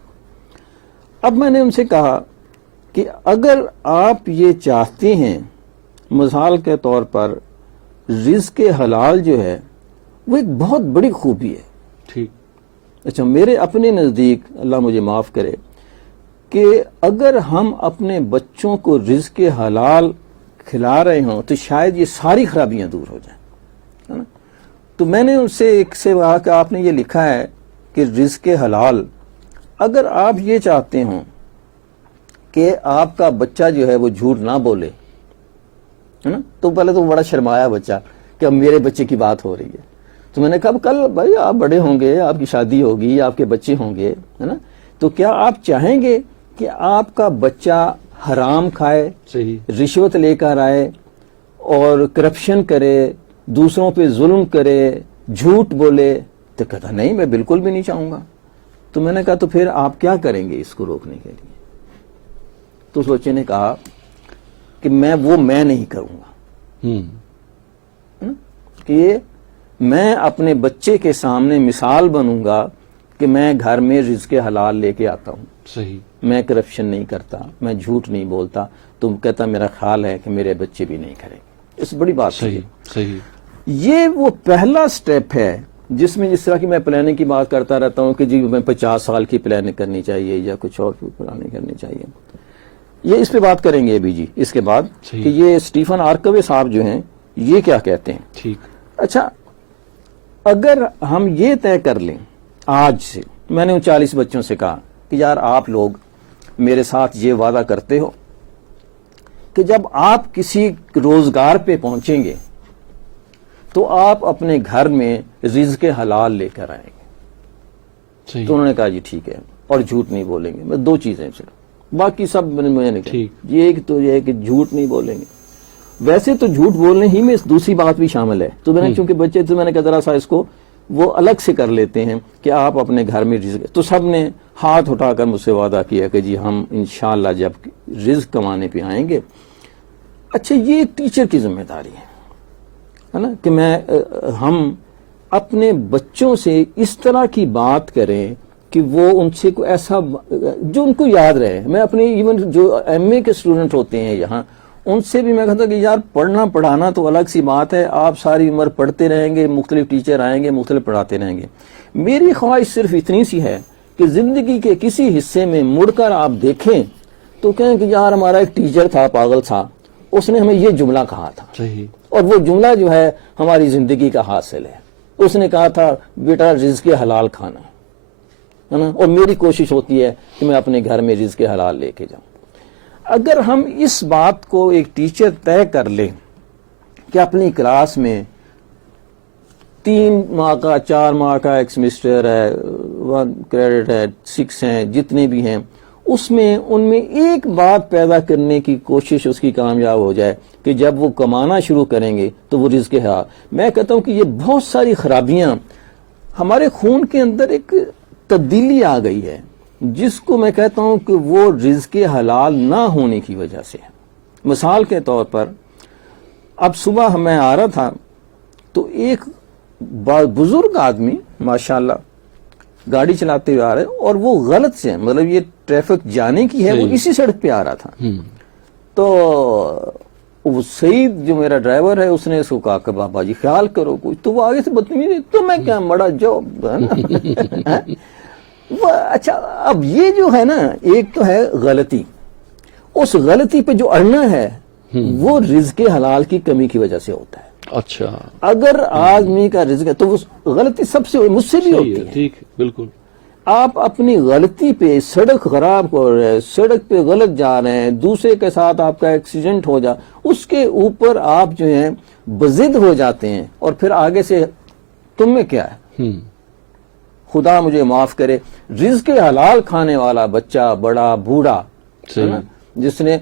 اب میں نے ان سے کہا کہ اگر آپ یہ چاہتے ہیں, مثال کے طور پر رزق حلال جو ہے وہ ایک بہت بڑی خوبی ہے. ٹھیک. اچھا میرے اپنے نزدیک, اللہ مجھے معاف کرے, کہ اگر ہم اپنے بچوں کو رزق حلال کھلا رہے ہوں تو شاید یہ ساری خرابیاں دور ہو جائیں, ہے نا. تو میں نے ان سے ایک سے کہا کہ آپ نے یہ لکھا ہے کہ رزق حلال, اگر آپ یہ چاہتے ہوں کہ آپ کا بچہ جو ہے وہ جھوٹ نہ بولے, ہے نا, تو پہلے تو بڑا شرمایا بچہ کہ اب میرے بچے کی بات ہو رہی ہے. تو میں نے کہا کل بھائی آپ بڑے ہوں گے, آپ کی شادی ہوگی, آپ کے بچے ہوں گے, ہے نا, تو کیا آپ چاہیں گے کہ آپ کا بچہ حرام کھائے, صحیح, رشوت لے کر آئے اور کرپشن کرے, دوسروں پہ ظلم کرے, جھوٹ بولے؟ تو کہتا نہیں میں بالکل بھی نہیں چاہوں گا. تو میں نے کہا تو پھر آپ کیا کریں گے اس کو روکنے کے لیے؟ تو اس بچے نے کہا کہ میں نہیں کروں گا, کہ میں اپنے بچے کے سامنے مثال بنوں گا کہ میں گھر میں رزق حلال لے کے آتا ہوں, صحیح, میں کرپشن نہیں کرتا, میں جھوٹ نہیں بولتا. تو کہتا میرا خیال ہے کہ میرے بچے بھی نہیں کریں گے. اس بڑی بات ہے. صحیح. یہ وہ پہلا سٹیپ ہے جس میں جس طرح کی میں پلاننگ کی بات کرتا رہتا ہوں کہ جی میں 50 سال کی پلاننگ کرنی چاہیے یا کچھ اور پلاننگ کرنی چاہیے. یہ اس پہ بات کریں گے ابھی جی اس کے بعد کہ یہ اسٹیفن آرکوے صاحب جو ہیں یہ کیا کہتے ہیں. ٹھیک. اچھا اگر ہم یہ طے کر لیں آج سے, میں نے ان 40 بچوں سے کہا کہ یار آپ لوگ میرے ساتھ یہ وعدہ کرتے ہو کہ جب آپ کسی روزگار پہ پہنچیں گے تو آپ اپنے گھر میں رزق حلال لے کر آئیں گے. تو انہوں نے کہا جی ٹھیک ہے, اور جھوٹ نہیں بولیں گے. میں 2 چیزیں صرف, باقی سب میں نے کہا یہ تو یہ ہے کہ جھوٹ نہیں بولیں گے. ویسے تو جھوٹ بولنے ہی میں دوسری بات بھی شامل ہے. تو میں نے چونکہ بچے تھے میں نے کہا ذرا سا اس کو وہ الگ سے کر لیتے ہیں کہ آپ اپنے گھر میں رزق. تو سب نے ہاتھ اٹھا کر مجھ سے وعدہ کیا کہ جی ہم انشاءاللہ جب رزق کمانے پہ آئیں گے. اچھا یہ ایک ٹیچر کی ذمہ داری ہے نا کہ ہم اپنے بچوں سے اس طرح کی بات کریں کہ وہ ان سے کوئی ایسا جو ان کو یاد رہے. میں اپنے ایون جو MA کے اسٹوڈنٹ ہوتے ہیں یہاں ان سے بھی میں کہتا ہوں کہ یار پڑھنا پڑھانا تو الگ سی بات ہے, آپ ساری عمر پڑھتے رہیں گے, مختلف ٹیچر آئیں گے, مختلف پڑھاتے رہیں گے. میری خواہش صرف اتنی سی ہے کہ زندگی کے کسی حصے میں مڑ کر آپ دیکھیں تو کہیں کہ یار ہمارا ایک ٹیچر تھا, پاگل تھا, اس نے ہمیں یہ جملہ کہا تھا. صحیح. اور وہ جملہ جو ہے ہماری زندگی کا حاصل ہے. اس نے کہا تھا بیٹا رزق حلال کھانا ہے نا, اور میری کوشش ہوتی ہے کہ میں اپنے گھر میں رزق حلال لے کے جاؤں. اگر ہم اس بات کو ایک ٹیچر طے کر لیں کہ اپنی کلاس میں 3 ماہ کا 4 ماہ کا ایک سیمسٹر ہے, 1 کریڈٹ ہے, 6 ہیں, جتنے بھی ہیں, اس میں ان میں ایک بات پیدا کرنے کی کوشش اس کی کامیاب ہو جائے کہ جب وہ کمانا شروع کریں گے تو وہ رزق حلال. میں کہتا ہوں کہ یہ بہت ساری خرابیاں ہمارے خون کے اندر ایک تبدیلی آ گئی ہے جس کو میں کہتا ہوں کہ وہ رزق حلال نہ ہونے کی وجہ سے ہے. مثال کے طور پر اب صبح میں آ رہا تھا تو ایک بزرگ آدمی ماشاءاللہ گاڑی چلاتے ہوئے آ رہے اور وہ غلط سے, مطلب یہ ٹریفک جانے کی ہے, وہ اسی سڑک پہ آ رہا تھا. تو وہ سعید جو میرا ڈرائیور ہے اس نے اس کو کہا کہ بابا جی خیال کرو کچھ, تو وہ آگے سے بدتمیزی, تو میں کیا مڑا جو اچھا اب یہ جو ہے نا ایک تو ہے غلطی, اس غلطی پہ جو اڑنا ہے وہ رزق حلال کی کمی کی وجہ سے ہوتا ہے. اچھا اگر آدمی کا رزق ہے تو وہ غلطی سب سے مجھ سے بھی ہوتی ہے. ٹھیک, بالکل. آپ اپنی غلطی پہ سڑک خراب کر رہے ہیں، سڑک پہ غلط جا رہے ہیں، دوسرے کے ساتھ آپ کا ایکسیڈنٹ ہو جا، اس کے اوپر آپ جو ہیں بضد ہو جاتے ہیں، اور پھر آگے سے تم میں کیا ہے؟ خدا مجھے معاف کرے، رزق حلال کھانے والا بچہ، بڑا بوڑھا ہے نا، جس نے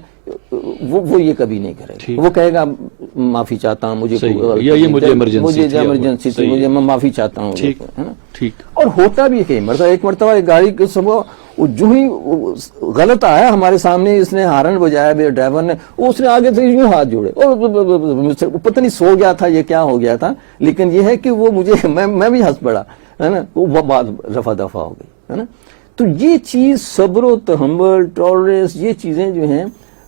وہ یہ کبھی نہیں کرے گا، وہ کہے گا معافی چاہتا ہوں، مجھے مجھے ایمرجنسی تھی، مجھے میں معافی چاہتا ہوں، ہے نا۔ ٹھیک۔ اور ہوتا بھی ہے ایک مرتبہ ایک گاڑی کے جو ہی غلط آیا ہمارے سامنے، اس نے ہارن بجایا ڈرائیور نے، اس نے آگے سے یوں ہاتھ جوڑے، پتہ نہیں سو گیا تھا یہ کیا ہو گیا تھا، لیکن یہ ہے کہ وہ مجھے میں بھی ہنس پڑا ہے نا، وہ بات رفع دفع ہو گئی ہے نا۔ تو یہ چیز صبر و تحمل، ٹالرنس، یہ چیزیں جو ہیں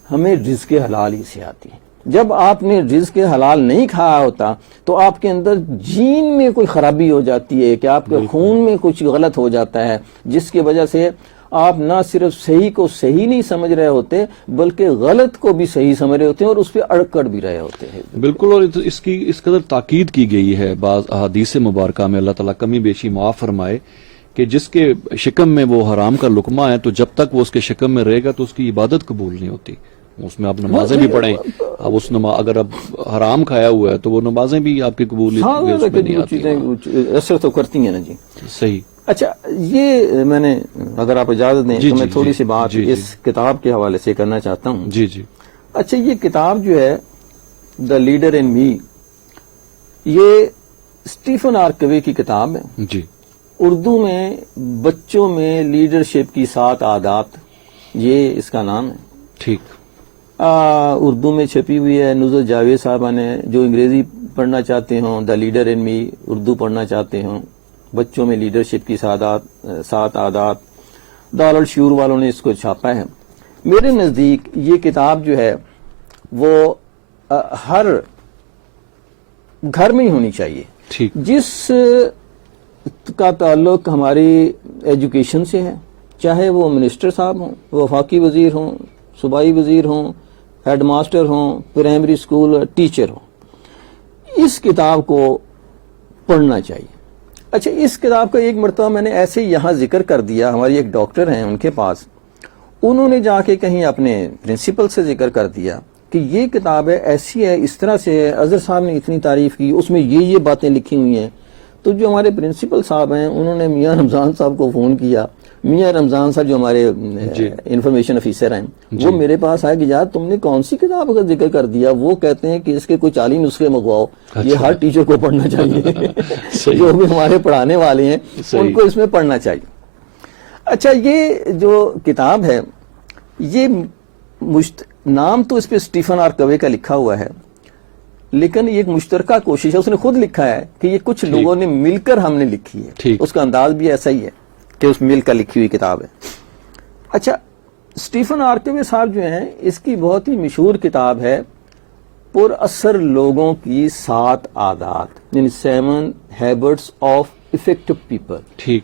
ہمیں رزق حلال ہی سے آتی ہیں۔ جب آپ نے رزق حلال نہیں کھایا ہوتا تو آپ کے اندر جین میں کوئی خرابی ہو جاتی ہے کہ آپ کے خون میں کچھ غلط ہو جاتا ہے، جس کی وجہ سے آپ نہ صرف صحیح کو صحیح نہیں سمجھ رہے ہوتے بلکہ غلط کو بھی صحیح سمجھ رہے ہوتے ہیں اور اس پہ اڑکڑ بھی رہے ہوتے ہیں۔ بالکل، اور اس قدر تاکید کی گئی ہے بعض احادیث مبارکہ میں، اللہ تعالیٰ کمی بیشی معاف فرمائے، کہ جس کے شکم میں وہ حرام کا لقمہ ہے تو جب تک وہ اس کے شکم میں رہے گا تو اس کی عبادت قبول نہیں ہوتی۔ اس میں آپ نمازیں بھی پڑھیں، اب اس اگر اب حرام کھایا ہوا ہے تو وہ نمازیں بھی آپ کی قبول نہیں آتی، اثر تو کرتی ہیں نا جی۔ صحیح۔ اچھا، یہ میں نے اگر آپ اجازت دیں تو میں تھوڑی سی بات اس کتاب کے حوالے سے کرنا چاہتا ہوں۔ جی جی۔ اچھا، یہ کتاب جو ہے دا لیڈر ان می، یہ اسٹیفن آر کوے کی کتاب ہے جی۔ اردو میں بچوں میں لیڈرشپ کی 7 عادات، یہ اس کا نام ہے۔ ٹھیک۔ اردو میں چھپی ہوئی ہے، نصرت جاوید صاحبہ نے، جو انگریزی پڑھنا چاہتے ہوں، دا لیڈر ان می، اردو پڑھنا چاہتے ہوں، بچوں میں لیڈرشپ کی 7 عادات، دارالشعور والوں نے اس کو چھاپا ہے۔ میرے نزدیک یہ کتاب جو ہے وہ ہر گھر میں ہی ہونی چاہیے، جس کا تعلق ہماری ایجوکیشن سے ہے، چاہے وہ منسٹر صاحب ہوں، وفاقی وزیر ہوں، صوبائی وزیر ہوں، ہیڈ ماسٹر ہوں، پرائمری اسکول ٹیچر ہوں، اس کتاب کو پڑھنا چاہیے۔ اچھا، اس کتاب کا ایک مرتبہ میں نے ایسے یہاں ذکر کر دیا، ہماری ایک ڈاکٹر ہیں ان کے پاس، انہوں نے جا کے کہیں اپنے پرنسپل سے ذکر کر دیا کہ یہ کتاب ہے، ایسی ہے، اس طرح سے ہے، اظہر صاحب نے اتنی تعریف کی، اس میں یہ باتیں لکھی ہوئی ہیں۔ تو جو ہمارے پرنسپل صاحب ہیں انہوں نے میاں رمضان صاحب کو فون کیا، میاں رمضان صاحب جو ہمارے انفارمیشن آفیسر ہیں، وہ میرے پاس آئے کہ یار تم نے کون سی کتاب کا ذکر کر دیا؟ وہ کہتے ہیں کہ اس کے کوئی 40 نسخے منگواؤ، یہ ہر ٹیچر کو پڑھنا چاہیے، جو بھی ہمارے پڑھانے والے ہیں ان کو اس میں پڑھنا چاہیے۔ اچھا، یہ جو کتاب ہے، یہ نام تو اس پہ اسٹیفن آر کوے کا لکھا ہوا ہے، لیکن یہ ایک مشترکہ کوشش ہے، اس نے خود لکھا ہے کہ یہ کچھ لوگوں نے مل کر ہم نے لکھی ہے، اس کا انداز بھی ایسا ہی ہے کہ اس مل کر لکھی ہوئی کتاب ہے۔ اچھا، اسٹیفن آر کوے صاحب جو ہیں، اس کی بہت ہی مشہور کتاب ہے پر اثر لوگوں کی 7 عادات، یعنی 7 ہیبٹس آف افیکٹو پیپل۔ ٹھیک۔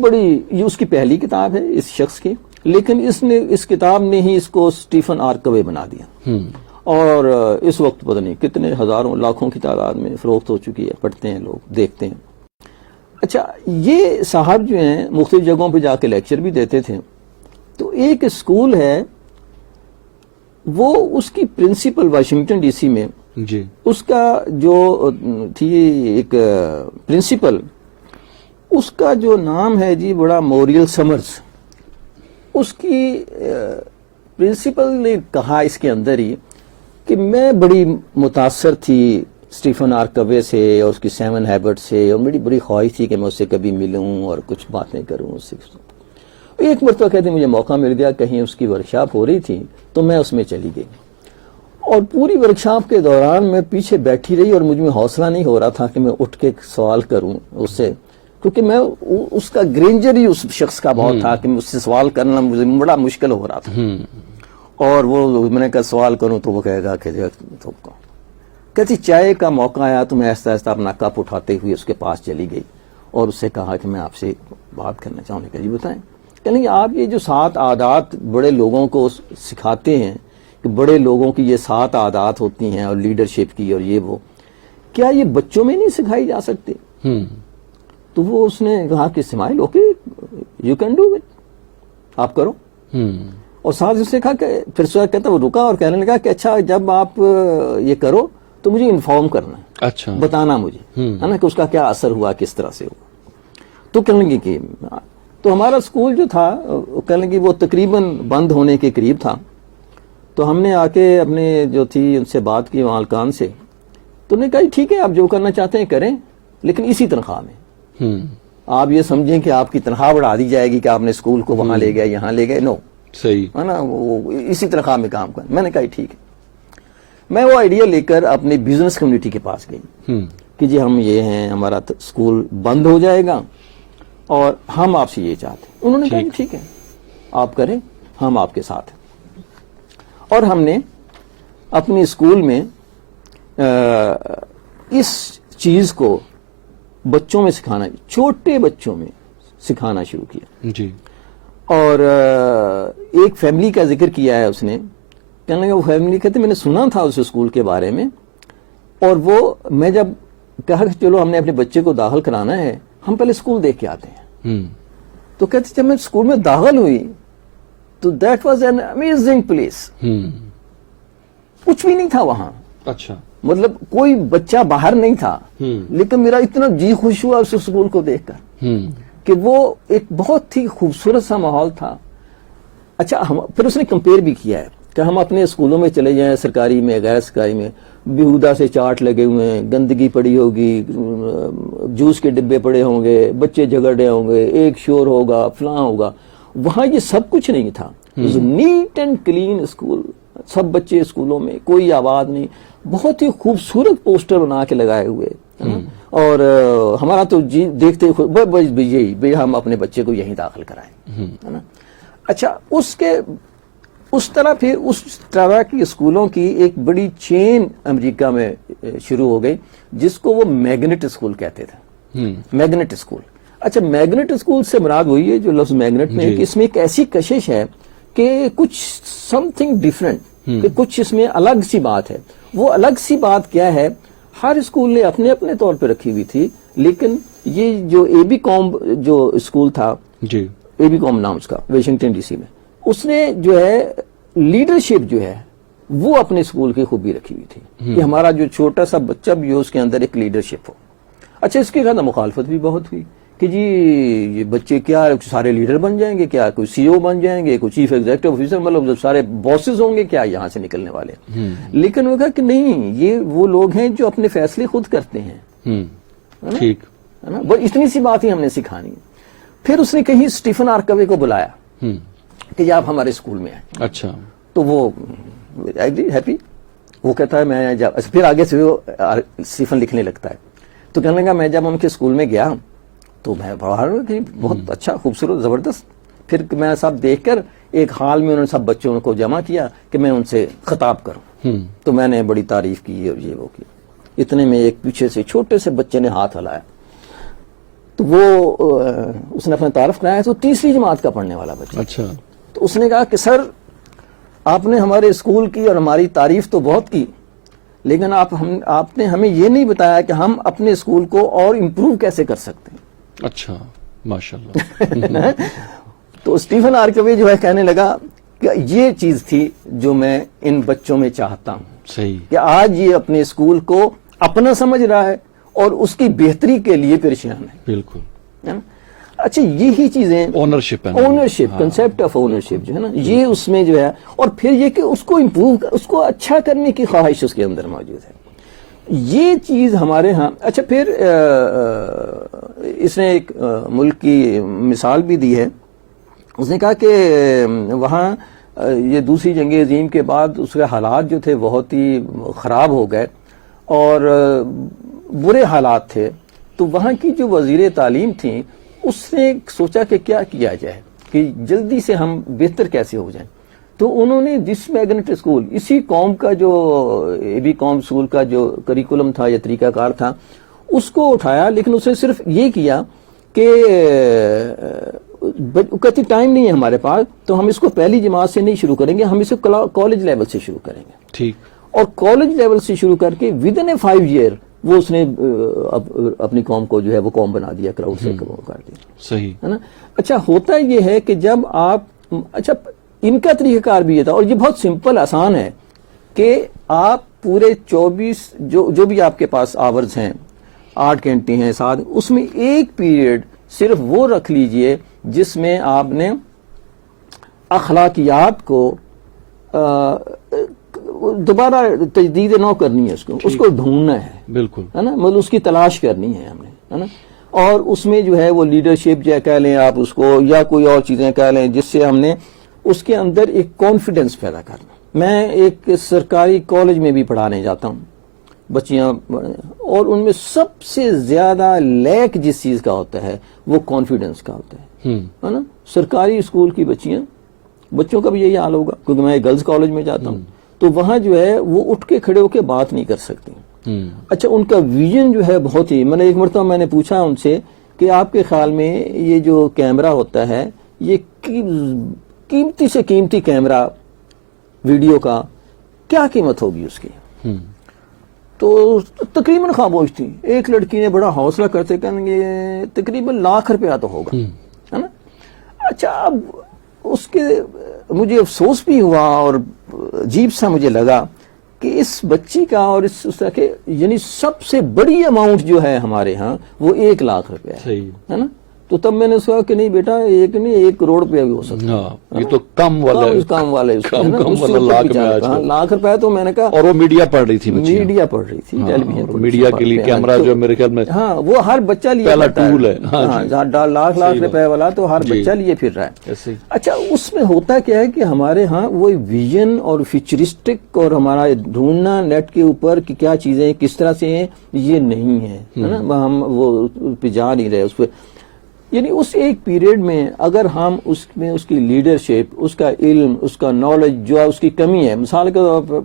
بڑی یہ اس کی پہلی کتاب ہے اس شخص کی، لیکن اس کتاب نے ہی اس کو اسٹیفن آر کوے بنا دیا، اور اس وقت پتہ نہیں کتنے ہزاروں لاکھوں کی تعداد میں فروخت ہو چکی ہے، پڑھتے ہیں لوگ، دیکھتے ہیں۔ اچھا، یہ صاحب جو ہیں مختلف جگہوں پہ جا کے لیکچر بھی دیتے تھے، تو ایک اسکول ہے، وہ اس کی پرنسپل واشنگٹن ڈی سی میں، جی، اس کا جو تھی ایک پرنسپل، اس کا جو نام ہے جی بڑا موریل سمرز، اس کی پرنسپل نے کہا اس کے اندر ہی کہ میں بڑی متاثر تھی اسٹیفن آر کوے سے اور اس کی 7 ہیبٹ سے، اور میری بڑی خواہش تھی کہ میں اس سے کبھی ملوں اور کچھ باتیں کروں اس سے۔ ایک مرتبہ کہتے مجھے موقع مل گیا، کہیں اس کی ورکشاپ ہو رہی تھی تو میں اس میں چلی گئی، اور پوری ورکشاپ کے دوران میں پیچھے بیٹھی رہی اور مجھ میں حوصلہ نہیں ہو رہا تھا کہ میں اٹھ کے سوال کروں اس سے، کیونکہ میں اس کا گرینجر ہی اس شخص کا بہت تھا کہ مجھ سے سوال کرنا مجھے بڑا مشکل ہو رہا تھا، اور وہ میں نے کہا سوال کروں تو وہ کہے گا کہ کہتی چائے کا موقع آیا تو میں آہستہ آہستہ اپنا کپ اٹھاتے ہوئے اس کے پاس چلی گئی اور اس سے کہا کہ میں آپ سے بات کرنا چاہوں گا۔ جی بتائیں، کہ نہیں آپ یہ جو 7 عادات بڑے لوگوں کو سکھاتے ہیں کہ بڑے لوگوں کی یہ 7 عادات ہوتی ہیں اور لیڈرشپ کی اور یہ وہ، کیا یہ بچوں میں نہیں سکھائی جا سکتی؟ تو وہ اس نے کہا کہ Ismail okay, you can do it, آپ کرو. اور ساتھ اس نے کہا کہ پھر کہتا وہ رکا اور کہنے لگا کہ اچھا جب آپ یہ کرو تو مجھے انفارم کرنا ہے, اچھا بتانا مجھے, ہے نا, کہ اس کا کیا اثر ہوا, کس طرح سے ہوا. تو کہنے لگے کہ تو ہمارا اسکول جو تھا کہنے لگے وہ تقریباً بند ہونے کے قریب تھا. تو ہم نے آ کے اپنے جو تھی ان سے بات کی مالکان سے, تو انہوں نے کہا ٹھیک ہے آپ جو کرنا چاہتے ہیں کریں, لیکن اسی تنخواہ میں. آپ یہ سمجھیں کہ آپ کی تنخواہ بڑھا دی جائے گی کہ آپ نے اسکول کو وہاں لے گئے یہاں لے گئے, نو, صحیح ہے نا, وہ اسی تنخواہ میں کام کریں. میں نے کہا ٹھیک ہے. میں وہ آئیڈیا لے کر اپنی بزنس کمیونٹی کے پاس گئی کہ جی ہم یہ ہیں, ہمارا اسکول بند ہو جائے گا اور ہم آپ سے یہ چاہتے ہیں. انہوں نے کہا ٹھیک ہے آپ کریں, ہم آپ کے ساتھ ہیں. اور ہم نے اپنے اسکول میں اس چیز کو بچوں میں سکھانا, چھوٹے بچوں میں سکھانا شروع کیا. جی. اور ایک فیملی کا ذکر کیا ہے اس نے, کہنے لگا وہ فیملی کہتے میں نے سنا تھا اس اسکول کے بارے میں, اور وہ میں جب کہا کہ چلو ہم نے اپنے بچے کو داخل کرانا ہے, ہم پہلے اسکول دیکھ کے آتے ہیں. تو کہتے جب میں اسکول میں داخل ہوئی تو that was an amazing place. کچھ بھی نہیں تھا وہاں, اچھا, مطلب کوئی بچہ باہر نہیں تھا, لیکن میرا اتنا جی خوش ہوا اس اسکول کو دیکھ کر کہ وہ ایک بہت ہی خوبصورت سا ماحول تھا. اچھا پھر اس نے کمپیئر بھی کیا ہے کہ ہم اپنے اسکولوں میں چلے جائیں, سرکاری میں غیر سرکاری میں, بیہودہ سے چارٹ لگے ہوئے ہیں, گندگی پڑی ہوگی, جوس کے ڈبے پڑے ہوں گے, بچے جھگڑے ہوں گے, ایک شور ہوگا, فلاں ہوگا. وہاں یہ سب کچھ نہیں تھا. نیٹ اینڈ کلین اسکول, سب بچے اسکولوں میں, کوئی آواز نہیں, بہت ہی خوبصورت پوسٹر بنا کے لگائے ہوئے. اور ہمارا تو جی دیکھتے یہی بھئی ہم اپنے بچے کو یہیں داخل کرائیں, ہے نا. اچھا اس طرح پھر اس طرح کی اسکولوں کی ایک بڑی چین امریکہ میں شروع ہو گئی جس کو وہ میگنٹ اسکول کہتے تھے. Magnet school. اچھا میگنٹ اسکول سے مراد وہی ہے جو لفظ میگنٹ میں, کہ اس میں ایک ایسی کشش ہے کہ کچھ سم تھنگ ڈفرینٹ, کہ کچھ اس میں الگ سی بات ہے. وہ الگ سی بات کیا ہے, ہر اسکول نے اپنے اپنے طور پہ رکھی ہوئی تھی, لیکن یہ جو اے بی کام جو اسکول تھا, جی, اے بی کام نام اس کا, واشنگٹن ڈی سی میں, اس نے جو ہے لیڈرشپ جو ہے وہ اپنے اسکول کی خوبی رکھی ہوئی تھی کہ ہمارا جو چھوٹا سا بچہ بھی ہو اس کے اندر ایک لیڈرشپ ہو. اچھا اس کے بعد مخالفت بھی بہت ہوئی کہ جی یہ بچے کیا سارے لیڈر بن جائیں گے, کیا کوئی سی او بن جائیں گے, کوئی چیف ایگزیکٹو آفیسر, مطلب سارے باسز ہوں گے کیا یہاں سے نکلنے والے. لیکن وہ کہا کہ نہیں, یہ وہ لوگ ہیں جو اپنے فیصلے خود کرتے ہیں. ٹھیک ہے نا, بس اتنی سی بات ہی ہم نے سکھانی. پھر اس نے کہیں اسٹیفن آرکوے کو بلایا کہ جی آپ ہمارے اسکول میں آئیں. اچھا, تو وہ ہیپی, وہ کہتا ہے میں جب پھر آگے سے وہ اسٹیفن لکھنے لگتا ہے. تو کہنے لگا میں جب ان کے اسکول میں گیا تو میں پڑھا کہ بہت اچھا, خوبصورت, زبردست. پھر میں سب دیکھ کر ایک ہال میں انہوں نے سب بچوں کو جمع کیا کہ میں ان سے خطاب کروں. تو میں نے بڑی تعریف کی اور یہ وہ کی. اتنے میں ایک پیچھے سے چھوٹے سے بچے نے ہاتھ ہلایا, تو وہ اس نے اپنا تعارف کرایا, تو تیسری جماعت کا پڑھنے والا بچہ. اچھا. تو اس نے کہا کہ سر آپ نے ہمارے اسکول کی اور ہماری تعریف تو بہت کی, لیکن آپ نے ہمیں یہ نہیں بتایا کہ ہم اپنے اسکول کو اور امپروو کیسے کر سکتے ہیں. اچھا, ماشاءاللہ. تو اسٹیفن آرکوے جو ہے کہنے لگا کہ یہ چیز تھی جو میں ان بچوں میں چاہتا ہوں. صحیح, کہ آج یہ اپنے اسکول کو اپنا سمجھ رہا ہے اور اس کی بہتری کے لیے پریشان ہے. بالکل. اچھا یہی چیزیں اونرشپ, کنسپٹ آف اونرشپ جو ہے نا, یہ اس میں جو ہے, اور پھر یہ کہ اس کو امپروو, اس کو اچھا کرنے کی خواہش اس کے اندر موجود ہے. یہ چیز ہمارے ہاں. اچھا پھر اس نے ایک ملک کی مثال بھی دی ہے. اس نے کہا کہ وہاں یہ دوسری جنگ عظیم کے بعد اس کے حالات جو تھے بہت ہی خراب ہو گئے اور برے حالات تھے. تو وہاں کی جو وزیر تعلیم تھیں اس نے سوچا کہ کیا کیا جائے کہ جلدی سے ہم بہتر کیسے ہو جائیں. تو انہوں نے دس میگنٹ اسکول, اسی قوم کا جو اے بی کام اسکول کا جو کریکولم تھا یا طریقہ کار تھا, اس کو اٹھایا. لیکن اس نے صرف یہ کیا کہ کہتی ٹائم نہیں ہے ہمارے پاس, تو ہم اس کو پہلی جماعت سے نہیں شروع کریں گے, ہم اسے کالج لیول سے شروع کریں گے. ٹھیک. اور کالج لیول سے شروع کر کے ود ان اے 5 year وہ اس نے اپنی قوم کو جو ہے وہ قوم بنا دیا, کراؤڈ سے وہ کر دیا. صحیح ہے نا. اچھا ہوتا یہ ہے کہ جب آپ, اچھا ان کا طریقہ کار بھی یہ تھا, اور یہ بہت سمپل آسان ہے کہ آپ پورے 24 جو بھی آپ کے پاس آورز ہیں, 8 گھنٹے ہیں 7, اس میں ایک پیریڈ صرف وہ رکھ لیجئے جس میں آپ نے اخلاقیات کو دوبارہ تجدید نو کرنی ہے, اس کو ڈھونڈنا ہے, بالکل ہے نا, مطلب اس کی تلاش کرنی ہے ہم نے, ہے نا. اور اس میں جو ہے وہ لیڈرشپ جو کہہ لیں آپ اس کو, یا کوئی اور چیزیں کہہ لیں, جس سے ہم نے اس کے اندر ایک کانفیڈنس پیدا کرنا. میں ایک سرکاری کالج میں بھی پڑھانے جاتا ہوں, بچیاں, اور ان میں سب سے زیادہ لیک جس چیز کا ہوتا ہے وہ کانفیڈنس کا ہوتا ہے نا. سرکاری اسکول کی بچوں کا بھی یہی حال ہوگا, کیونکہ میں گرلز کالج میں جاتا ہوں, تو وہاں جو ہے وہ اٹھ کے کھڑے ہو کے بات نہیں کر سکتی. اچھا ان کا ویژن جو ہے بہت ہی, میں نے ایک مرتبہ میں نے پوچھا ان سے کہ آپ کے خیال میں یہ جو کیمرہ ہوتا ہے, یہ قیمتی سے قیمتی کیمرہ ویڈیو کا کیا قیمت ہوگی اس کی؟ تو تقریباً خاموش تھی. ایک لڑکی نے بڑا حوصلہ کرتے کہیں گے تقریباً ₹1,00,000 تو ہوگا, ہے نا. اچھا اب اس کے مجھے افسوس بھی ہوا اور عجیب سا مجھے لگا کہ اس بچی کا اور اس طرح کے, یعنی سب سے بڑی اماؤنٹ جو ہے ہمارے ہاں وہ ₹1,00,000 ہے نا. تو تب میں نے کہا کہ نہیں بیٹا, ایک نہیں 1 کروڑ روپیہ بھی ہو سکتا ہے, یہ تو کم والا ₹1,00,000 تو میں نے کہا. اور وہ میڈیا پڑھ رہی تھی, میڈیا پڑھ رہی تھی, ٹیلی ویژن میڈیا کے لیے کیمرہ جو میرے خیال میں, ہاں وہ ہر بچہ لیے پہلا ٹول ہے, ₹1,00,000 والا تو ہر بچہ لیے پھر رہا ہے. اچھا اس میں ہوتا کیا ہے کہ ہمارے ہاں وہ ویژن اور فیوچرسٹک اور ہمارا ڈھونڈنا نیٹ کے اوپر کہ کیا چیزیں کس طرح سے ہیں, یہ نہیں ہے نا. ہم وہ پہ جا نہیں رہے اس پہ. یعنی اس ایک پیریڈ میں اگر ہم اس میں اس کی لیڈرشپ, اس کا علم, اس کا نالج جو ہے اس کی کمی ہے, مثال کے طور پر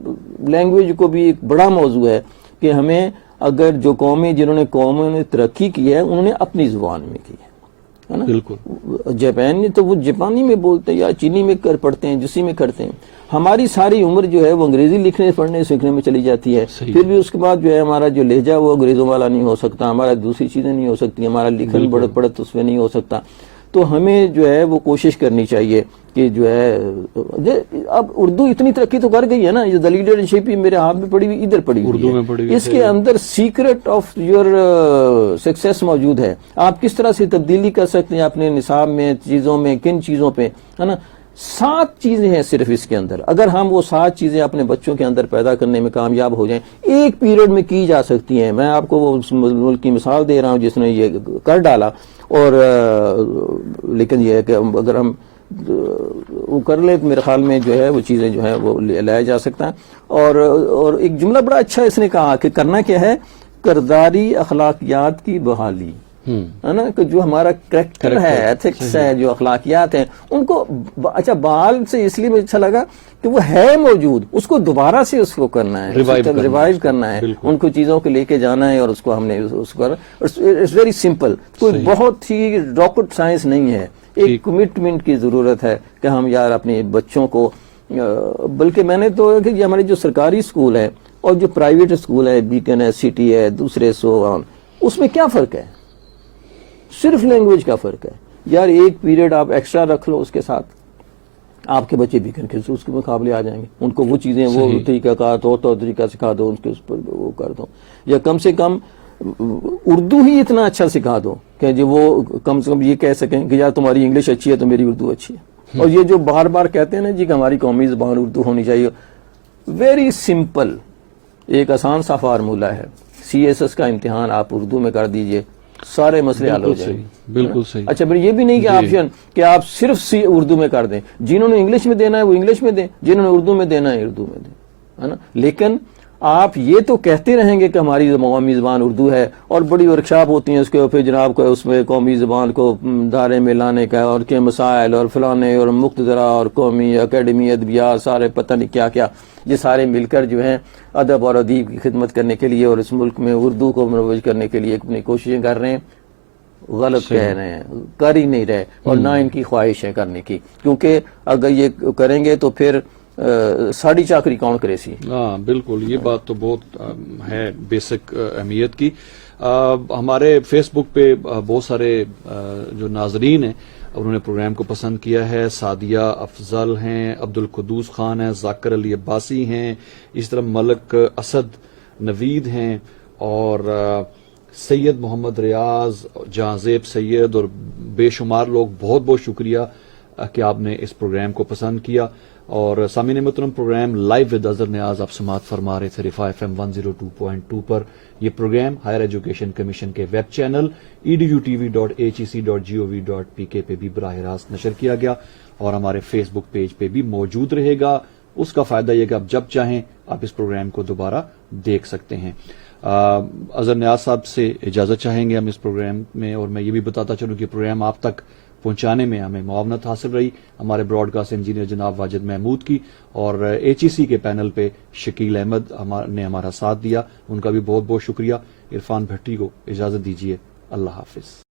لینگویج کو بھی ایک بڑا موضوع ہے کہ ہمیں اگر جو قومیں جنہوں نے قوموں نے ترقی کی ہے انہوں نے اپنی زبان میں کی ہے نا. بالکل جاپان میں تو وہ جاپانی میں بولتے ہیں یا چینی میں پڑھتے ہیں, جسی میں کرتے ہیں. ہماری ساری عمر جو ہے وہ انگریزی لکھنے پڑھنے سیکھنے میں چلی جاتی ہے. پھر بھی اس کے بعد جو ہے ہمارا جو لہجہ وہ انگریزوں والا نہیں ہو سکتا, ہمارا دوسری چیزیں نہیں ہو سکتی, ہمارا لکھن پڑھت اس میں نہیں ہو سکتا. تو ہمیں جو ہے وہ کوشش کرنی چاہیے کہ جو ہے اب اردو اتنی ترقی تو کر گئی ہے نا, یہ دا لیڈرشپ میرے ہاتھ میں پڑی ہوئی, ادھر پڑی ہوئی ہے, اس کے اندر سیکرٹ آف یور سکسیس موجود ہے. آپ کس طرح سے تبدیلی کر سکتے ہیں اپنے نصاب میں, چیزوں میں, کن چیزوں پہ, ہے نا. 7 چیزیں ہیں صرف اس کے اندر. اگر ہم وہ 7 چیزیں اپنے بچوں کے اندر پیدا کرنے میں کامیاب ہو جائیں, ایک پیریڈ میں کی جا سکتی ہیں. میں آپ کو وہ ملک کی مثال دے رہا ہوں جس نے یہ کر ڈالا, اور لیکن یہ ہے کہ اگر ہم وہ کر لیں تو میرے خیال میں جو ہے وہ چیزیں جو ہیں وہ لایا جا سکتا ہے. اور ایک جملہ بڑا اچھا اس نے کہا کہ کرنا کیا ہے, کرداری اخلاقیات کی بحالی, ہے نا, کہ جو ہمارا کریکٹر ہے, ایتھکس ہے, جو اخلاقیات ہیں ان کو, اچھا بحال سے اس لیے مجھے اچھا لگا کہ وہ ہے موجود, اس کو دوبارہ سے اس کو کرنا ہے, ریوائیو کرنا ہے, ان کو چیزوں کو لے کے جانا ہے, اور اس کو ہم نے اس کو اٹس ویری سمپل, کوئی بہت ہی راکٹ سائنس نہیں ہے. ایک کمٹمنٹ کی ضرورت ہے کہ ہم یار اپنے بچوں کو, بلکہ میں نے تو کہ ہمارے جو سرکاری اسکول ہے اور جو پرائیویٹ اسکول ہے, بیکن ہے, سٹی ہے, دوسرے اس میں کیا فرق ہے؟ صرف لینگویج کا فرق ہے. یار ایک پیریڈ آپ ایکسٹرا رکھ لو اس کے ساتھ, آپ کے بچے بیکن کے اس کے مقابلے آ جائیں گے. ان کو وہ چیزیں وہ طریقہ کار تو طریقہ سکھا دو, ان کے اس پر وہ کر دو, یا کم سے کم اردو ہی اتنا اچھا سکھا دو کہ جو وہ کم سے کم یہ کہہ سکیں کہ یار تمہاری انگلش اچھی ہے تو میری اردو اچھی ہے. اور یہ جو بار بار کہتے ہیں نا جی کہ ہماری قومی زبان اردو ہونی چاہیے, ویری سمپل ایک آسان سا فارمولہ ہے, CSS کا امتحان آپ اردو میں کر دیجئے, سارے مسئلے حل ہو جائیں. بالکل صحیح. اچھا پھر یہ بھی نہیں کہ آپشن کہ آپ صرف اردو میں کر دیں, جنہوں نے انگلش میں دینا ہے وہ انگلش میں دیں, جنہوں نے اردو میں دینا ہے اردو میں دیں, ہے نا. لیکن آپ یہ تو کہتے رہیں گے کہ ہماری قومی زبان اردو ہے, اور بڑی ورکشاپ ہوتی ہیں اس کے, پھر جناب کو اس میں قومی زبان کو دائرے میں لانے کا, اور کے مسائل اور فلانے اور مقتدرہ اور قومی اکیڈمی ادبیات سارے پتہ نہیں کیا کیا, یہ سارے مل کر جو ہیں ادب اور ادیب کی خدمت کرنے کے لیے اور اس ملک میں اردو کو مروج کرنے کے لیے اپنی کوششیں کر رہے ہیں. غلط کہہ رہے ہیں, کر ہی نہیں رہے, اور نہ ان کی خواہش ہے کرنے کی, کیونکہ اگر یہ کریں گے تو پھر ساڑی چاکری کون کرے سی. ہاں بالکل، یہ بات تو بہت ہے بیسک اہمیت کی. ہمارے فیس بک پہ بہت سارے جو ناظرین ہیں انہوں نے پروگرام کو پسند کیا ہے. سعدیہ افضل ہیں، عبد القدوس خان ہیں، ذاکر علی عباسی ہیں، اس طرح ملک اسد نوید ہیں، اور سید محمد ریاض، جہاں-زیب سید اور بے شمار لوگ. بہت بہت شکریہ کہ آپ نے اس پروگرام کو پسند کیا. اور سامعین محترم، پروگرام لائیو ود اظہر نیاز آپ سماعت فرما رہے تھے رفا FM 102.2 پر. یہ پروگرام ہائر ایجوکیشن کمیشن کے ویب چینل edutv.hec.gov.pk پہ بھی براہ راست نشر کیا گیا اور ہمارے فیس بک پیج پہ بھی موجود رہے گا. اس کا فائدہ یہ کہ آپ جب چاہیں آپ اس پروگرام کو دوبارہ دیکھ سکتے ہیں. اظہر نیاز صاحب سے اجازت چاہیں گے ہم اس پروگرام میں، اور میں یہ بھی بتاتا چلوں کہ پروگرام آپ تک پہنچانے میں ہمیں معاونت حاصل رہی ہمارے براڈ کاسٹ انجینئر جناب واجد محمود کی، اور HEC کے پینل پہ شکیل احمد نے ہمارا ساتھ دیا، ان کا بھی بہت بہت شکریہ. عرفان بھٹی کو اجازت دیجیے. اللہ حافظ.